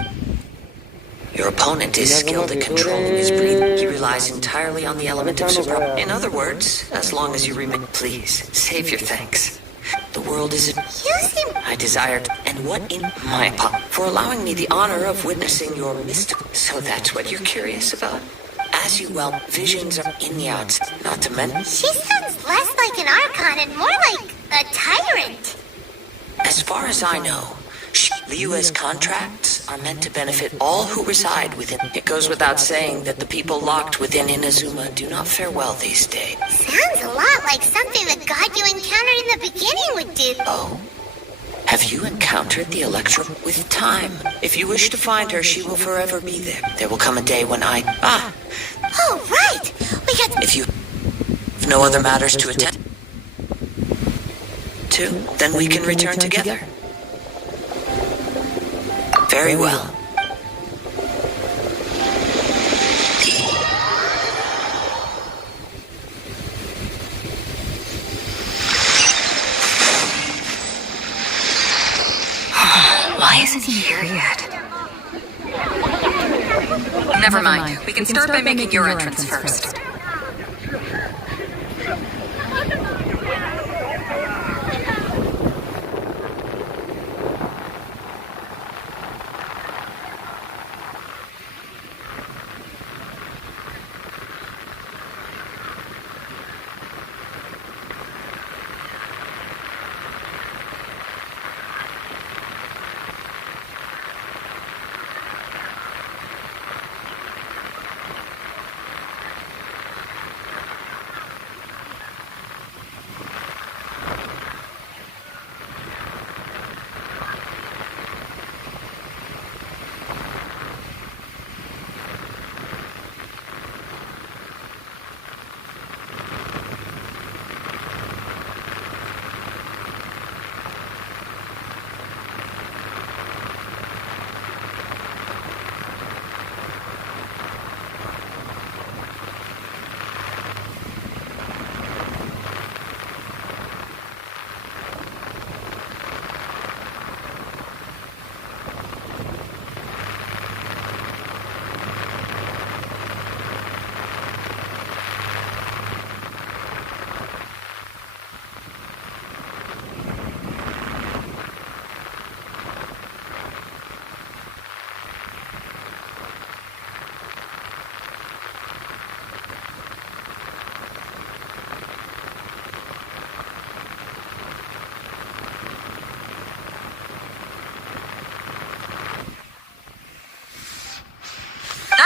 Your opponent is skilled at controlling his breathing. He relies entirely on the element of surprise. In other words, as long as you remain... Please, save your thanks. The world is... I desire to... And what in my... For allowing me the honor of witnessing your mystical... So that's what you're curious about? As you well, visions are in the outs, not to mention... She sounds less like an Archon and more like a tyrant. As far as I know, Liyue's contracts are meant to benefit all who reside within. It goes without saying that the people locked within Inazuma do not fare well these days. Sounds a lot like something the god you encountered in the beginning would do. Oh? Have you encountered the Electra? With time. If you wish to find her, she will forever be there. There will come a day when I... Oh, right! We got... If you have no other matters to attend to, then we can return together. Very well. Why isn't he here yet? Never mind. We can start by making your entrance first.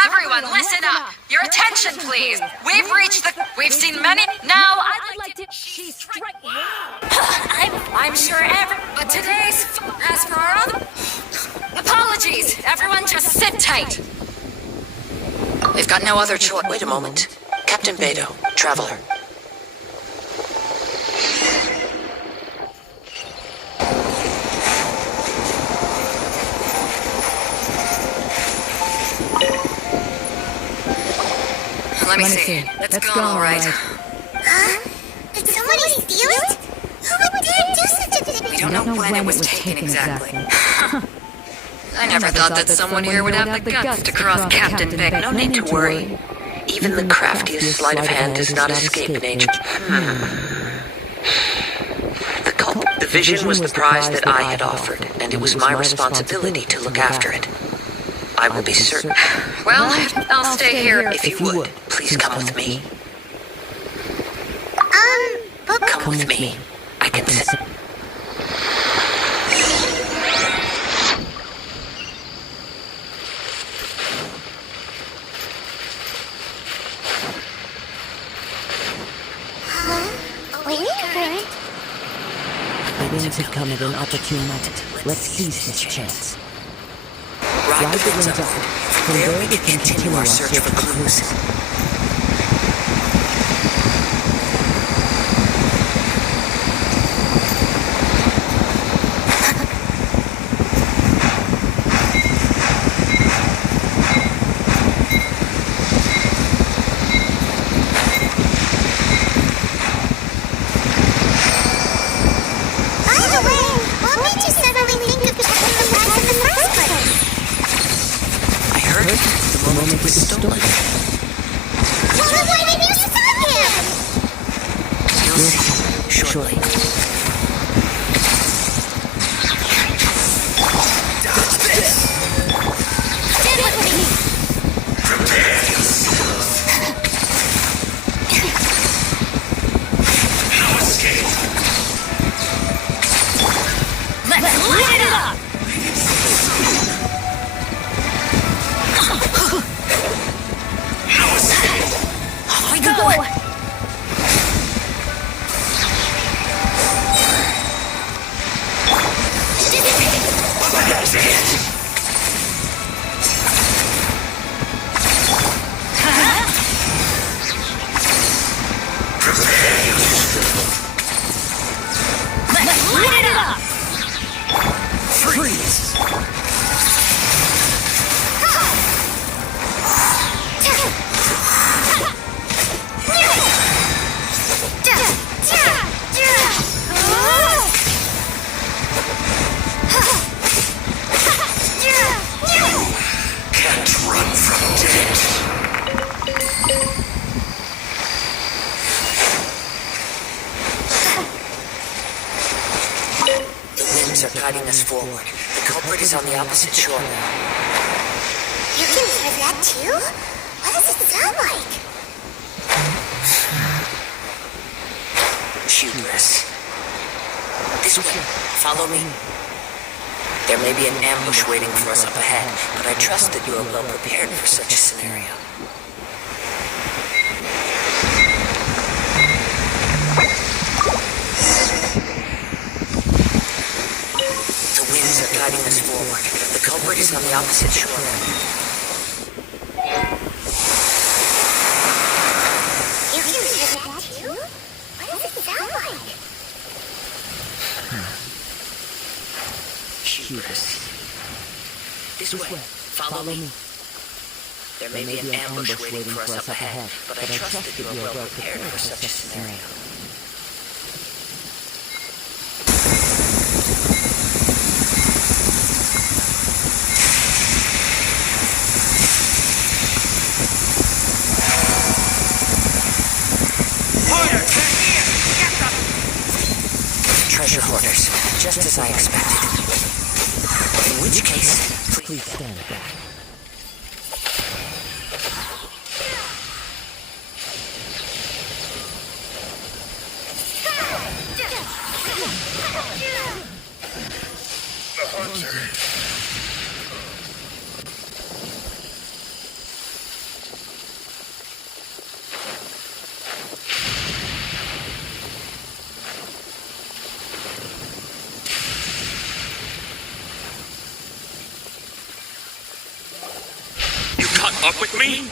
Everyone, listen up! Your attention, please! We've seen many... Now, I'd like to... She's right... I'm sure but today's... As for our other... Apologies! Everyone just sit tight! We've got no other choice. Wait a moment. Captain Beto, Traveler. Let me see. It's gone all right. Huh? Did somebody steal it? Who would dare do such a thing? We don't know when it was taken exactly. I never thought that someone here would have the guts to cross Captain Vic. No need to worry. Even the craftiest sleight of hand does not escape nature. The vision was the prize that I had offered, and it was my responsibility to look after it. I will be certain. Well, I'll stay here. If you would, please come with me. But... Come with me. I can sit. Waiting for it. The winds have come at an opportune moment. Let's seize this chance. Ride the winds up. From there we can continue our search for clues. By the way, what made you moment was stolen. Well, then why didn't you stop him? You'll see shortly. Stand with me. Let's light it up! Off we go! Let's light it up! Freeze! Can't run from death. The winds are guiding us forward. The culprit is on the opposite shore now. You can hear that too? What does it sound like? Hubris. This way. Follow me. There may be an ambush waiting for us up ahead, but I trust that you are well prepared for such a scenario. The winds are guiding us forward. The culprit is on the opposite shore. You can hear that too? What does it sound like? Hubris. This way. Follow me. There may be an ambush waiting for us up ahead, but I trust that you are well prepared for such a scenario. Treasure hoarders, just as I expected. In which case, Please stand back. Up with me?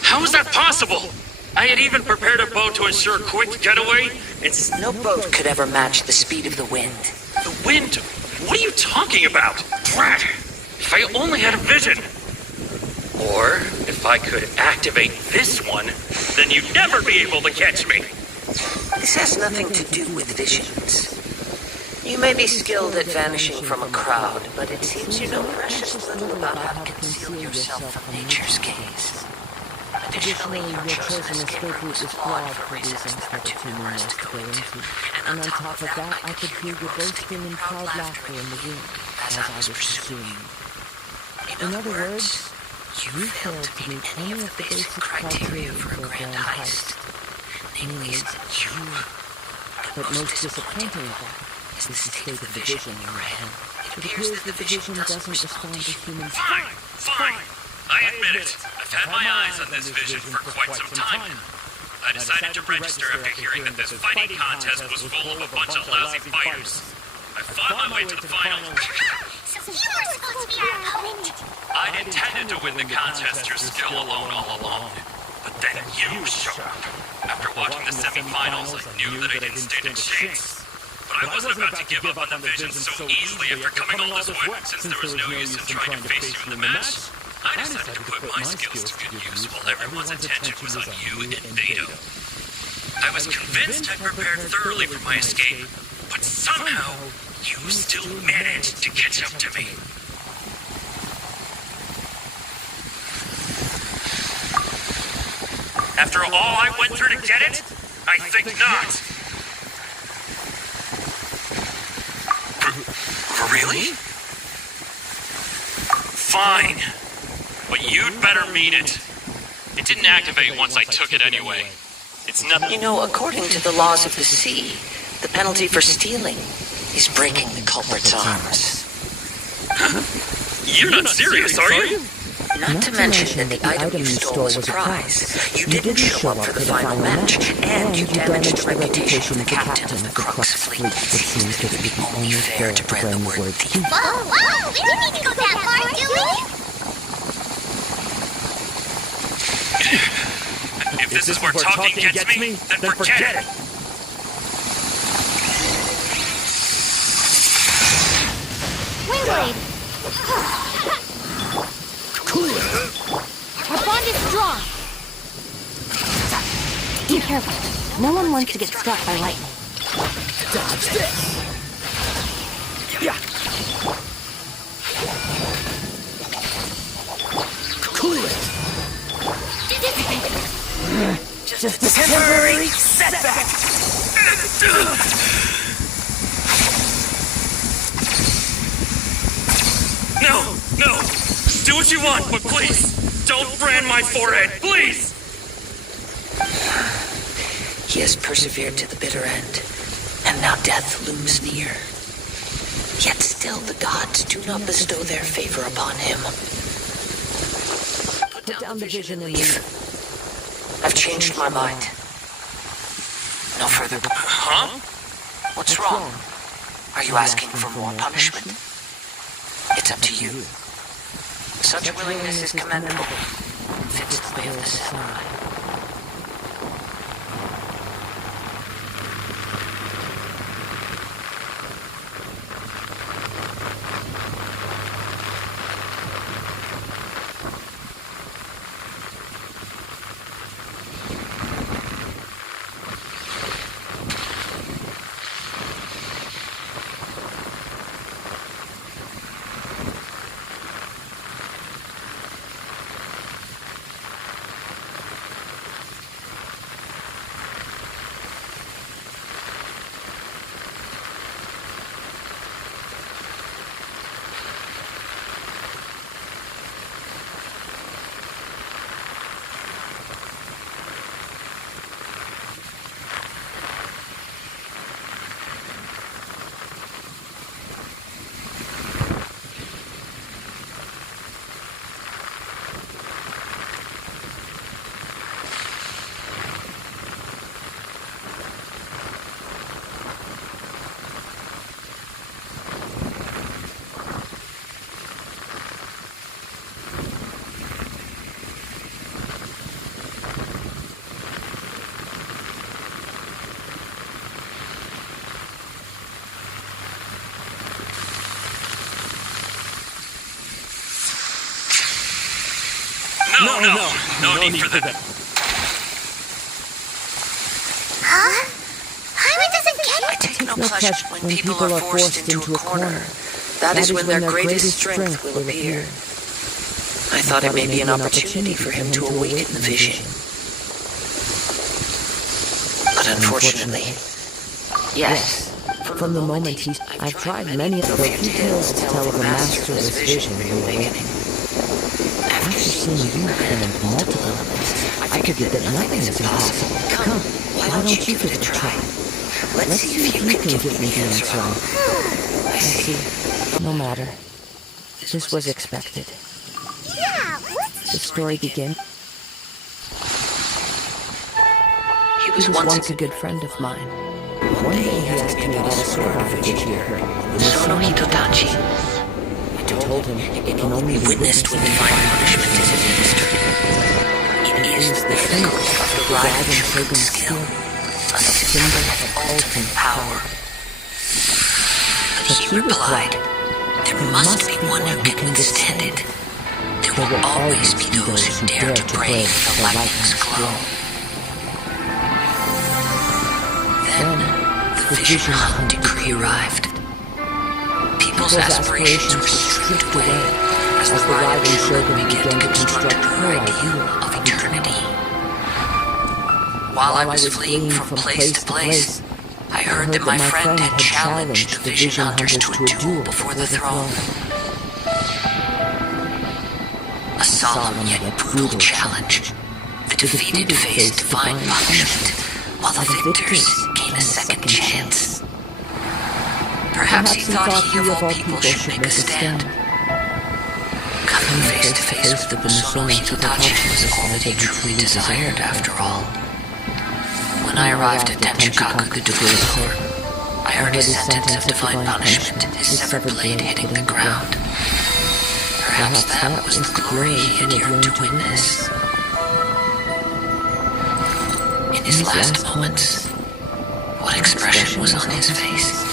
How is that possible? I had even prepared a boat to ensure a quick getaway. No boat could ever match the speed of the wind. The wind? What are you talking about? Drat! If I only had a vision. Or, if I could activate this one, then you'd never be able to catch me. This has nothing to do with visions. You may be skilled at vanishing from a crowd, but it seems you know precious little about how to conceal yourself from nature's gaze. Additionally, your chosen escape route is flawed for reasons that are too numerous to go into. And on top of that, I could hear your boasting and proud laughter in the wind as I was pursuing you. In other words, you failed to meet any of the basic criteria for a grand heist. Namely, you. But most disappointing of all is the state of the vision in your head. It appears that the vision doesn't respond to human... Fine. I admit it. I've had my eyes on this vision for quite some time. I decided to register after hearing that this fighting contest was full of a bunch of lousy fighters. I fought my way to the final. So you were supposed to be our opponent. I'd intended to win the contest through skill alone all along. But then you showed up. After watching the semifinals, I knew that I didn't stand a chance. But I wasn't about to give up on the vision so easily after coming all this way, since there was no use in trying to face you in the match. I decided to put my skills to good use while everyone's attention was on you and Beto. I was convinced I'd prepared thoroughly for my escape, but somehow, you still managed to catch up to me. After all I went through to get it? I think not. Really? Fine. But you'd better mean it. It didn't activate once I took it anyway. It's nothing. You know, according to the laws of the sea, the penalty for stealing is breaking the culprit's arms. You're not serious, are you? Not to mention that the item you stole was a prize. You didn't show up for the final match, and you damaged the reputation of the captain of the Crux fleet. It seems to be only fair to brand the word thief. Whoa, we don't need to go that far, do we? If this is where talking gets me, then forget it. Wingblade! Our bond is strong! Be careful. No one wants to get struck by lightning. Dodge this! Yeah! Cool it! Just a temporary setback! No! Do what you want, but please, don't brand my forehead, please! He has persevered to the bitter end, and now death looms near. Yet still the gods do not bestow their favor upon him. Put down the vision and leave. I've changed my mind. No further. Huh? What's wrong? Are you asking for more punishment? It's up to you. Such willingness is commendable. Fits the way of the samurai. No need for that. Huh? Paimon doesn't get I it! take no pleasure when people are forced into a corner. That is when their greatest strength will appear. I thought it may be an opportunity for him to awaken the vision. But unfortunately, yes. From the moment I've tried many of the details to tell of a master of this vision reawakening. After seeing you and multiple of us, I figured that nothing is impossible. Come, why don't you give it a try? Let's see if you can give me the answer. I see. No matter. This was expected. Yeah, The story begins. He was once a good friend of mine. One day he asked me about a sword of which he had heard. Sono Hitodachi. I told him it can only be witnessed when divine punishment is administered. It is the pinnacle of the Raiden Shogun's skill, a symbol of ultimate power. But he replied, there must be one who can withstand it. There will always be those who dare to brave the lightning's glow. Then, the Vision Hunt decree arrived. People's aspirations were stripped away as the Raiden Shogun began to construct her ideal of eternity. While I was fleeing from place to place, I heard that my friend had challenged the Vision Hunters to a duel before the throne. A solemn yet brutal challenge. The defeated faced divine punishment, while the victors gained a second chance. Perhaps he thought he of all people should make a stand. Coming face to face with the Busono Hitodachi was all that he truly desired, after all. When I arrived at Tenchikaku, the duelist court, I heard his sentence of divine punishment, his severed blade hitting the ground. Perhaps that was the glory he had yearned to witness. In his last moments, what expression was on his face?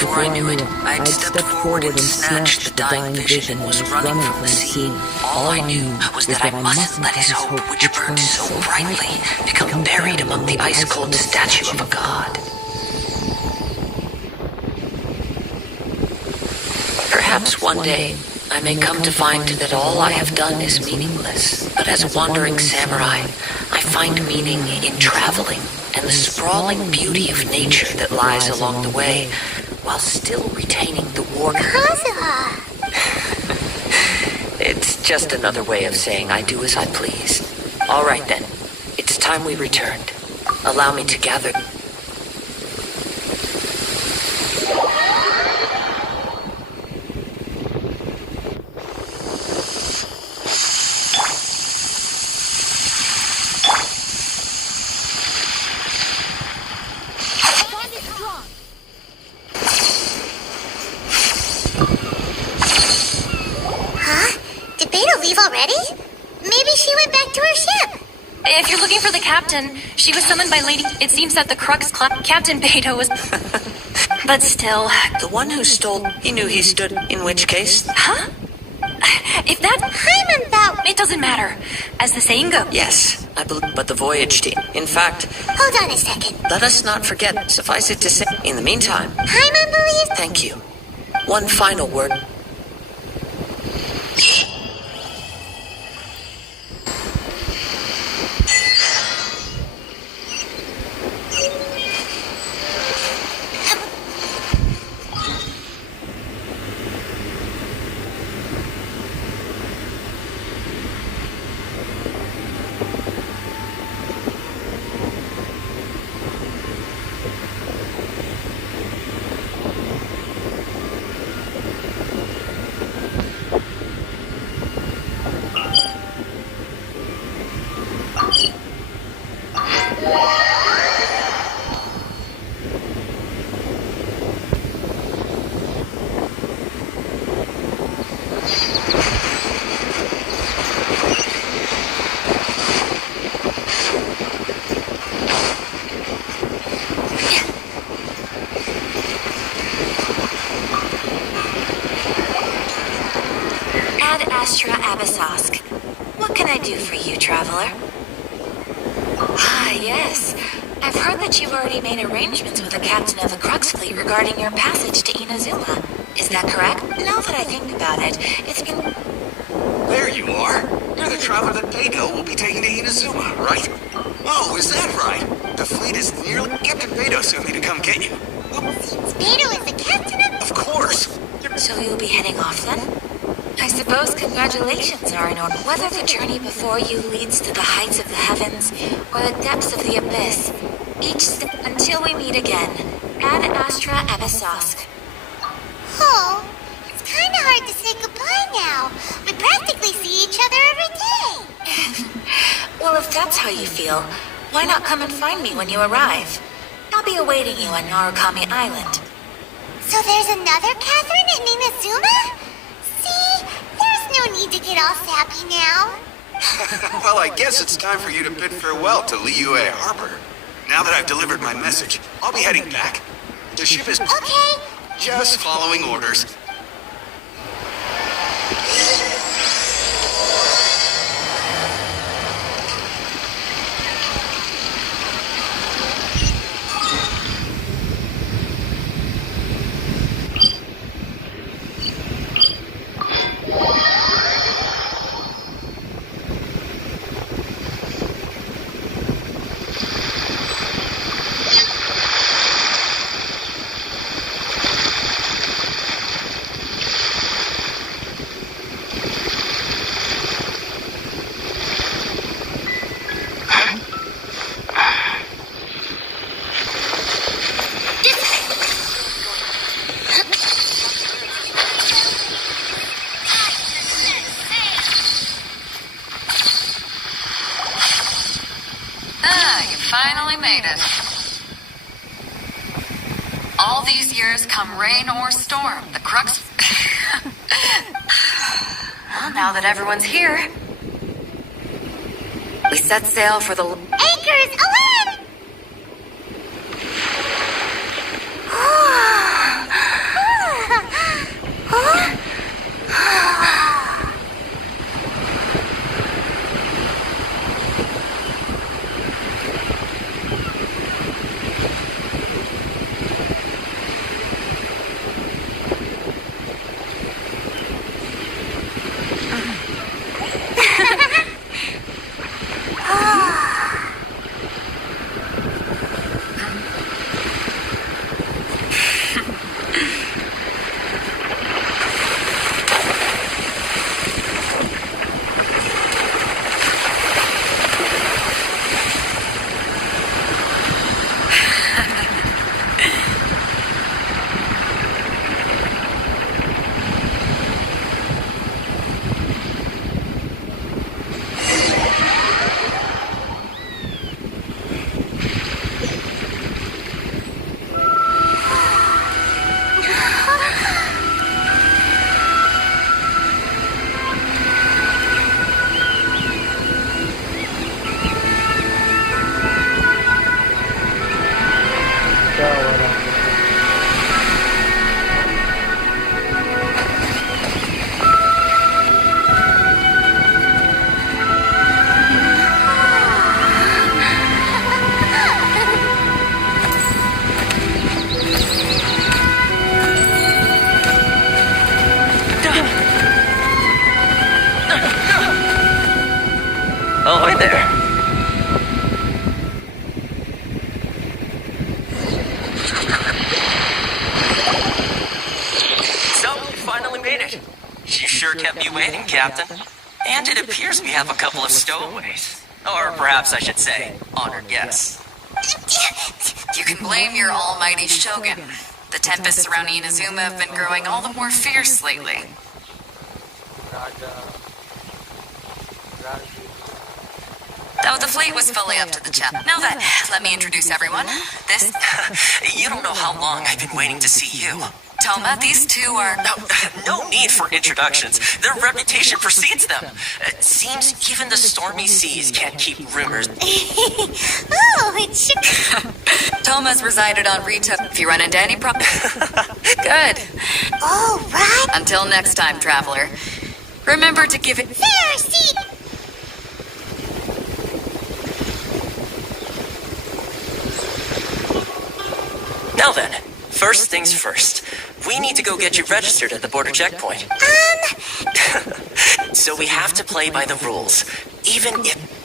Before I knew it, I had stepped forward and snatched the dying vision and was running from the scene. All I knew was that I mustn't let his hope, which burned so brightly, become buried among the ice-cold statue of a god. Perhaps one day I may come to find that all I have done is meaningless. But as a wandering samurai, I find meaning in traveling and the sprawling beauty of nature that lies along the way, while still retaining the war. Kazuha! It's just another way of saying I do as I please. All right then, it's time we returned. Allow me to gather. Already? Maybe she went back to her ship. If you're looking for the captain, she was summoned by Lady... It seems that the Crux Club Captain Beto was... But still... The one who stole, he knew he stood, in which case... Huh? If that... I'm about... It doesn't matter. As the saying goes. Yes, I believe, but the voyage team. In fact... Hold on a second. Let us not forget, suffice it to say, in the meantime... Paimon believes... Thank you. One final word. What can I do for you, traveler? Ah, yes. I've heard that you've already made arrangements with the captain of the Crux fleet regarding your passage to Inazuma. Is that correct? Now that I think about it, it's been... There you are. You're the traveler that Beto will be taking to Inazuma, right? Oh, is that right? The fleet is nearly... Captain Beto sent me to come get you. Since Beto is the captain of... Of course. So you'll be heading off then? I suppose congratulations are in order. Whether the journey before you leads to the heights of the heavens or the depths of the abyss, each step until we meet again. Ad Astra Abyssosque. Oh, it's kind of hard to say goodbye now. We practically see each other every day. Well, if that's how you feel, why not come and find me when you arrive? I'll be awaiting you on Narukami Island. So there's another Catherine in Inazuma? See, there's no need to get all sappy now. Well, I guess it's time for you to bid farewell to Liyue Harbor. Now that I've delivered my message, I'll be heading back. The ship is... Okay. Just following orders. All these years, come rain or storm, the crux... Well, now that everyone's here, we set sail for the... Anchors, alarm! Oh, hi there. So, we finally made it. You sure kept me waiting, Captain. And it appears we have a couple of stowaways. Or perhaps I should say, honored guests. You can blame your almighty Shogun. The tempests surrounding Inazuma have been growing all the more fierce lately. Though the fleet was fully up to the challenge. Now then, let me introduce everyone. This... You don't know how long I've been waiting to see you. Toma, these two are... No need for introductions. Their reputation precedes them. It seems even the stormy seas can't keep rumors. Oh, it should... Toma's resided on Rita. If you run into any problem... Good. All right. Until next time, traveler. Remember to give it... There, see... Now then, first things first. We need to go get you registered at the border checkpoint. So we have to play by the rules, even if...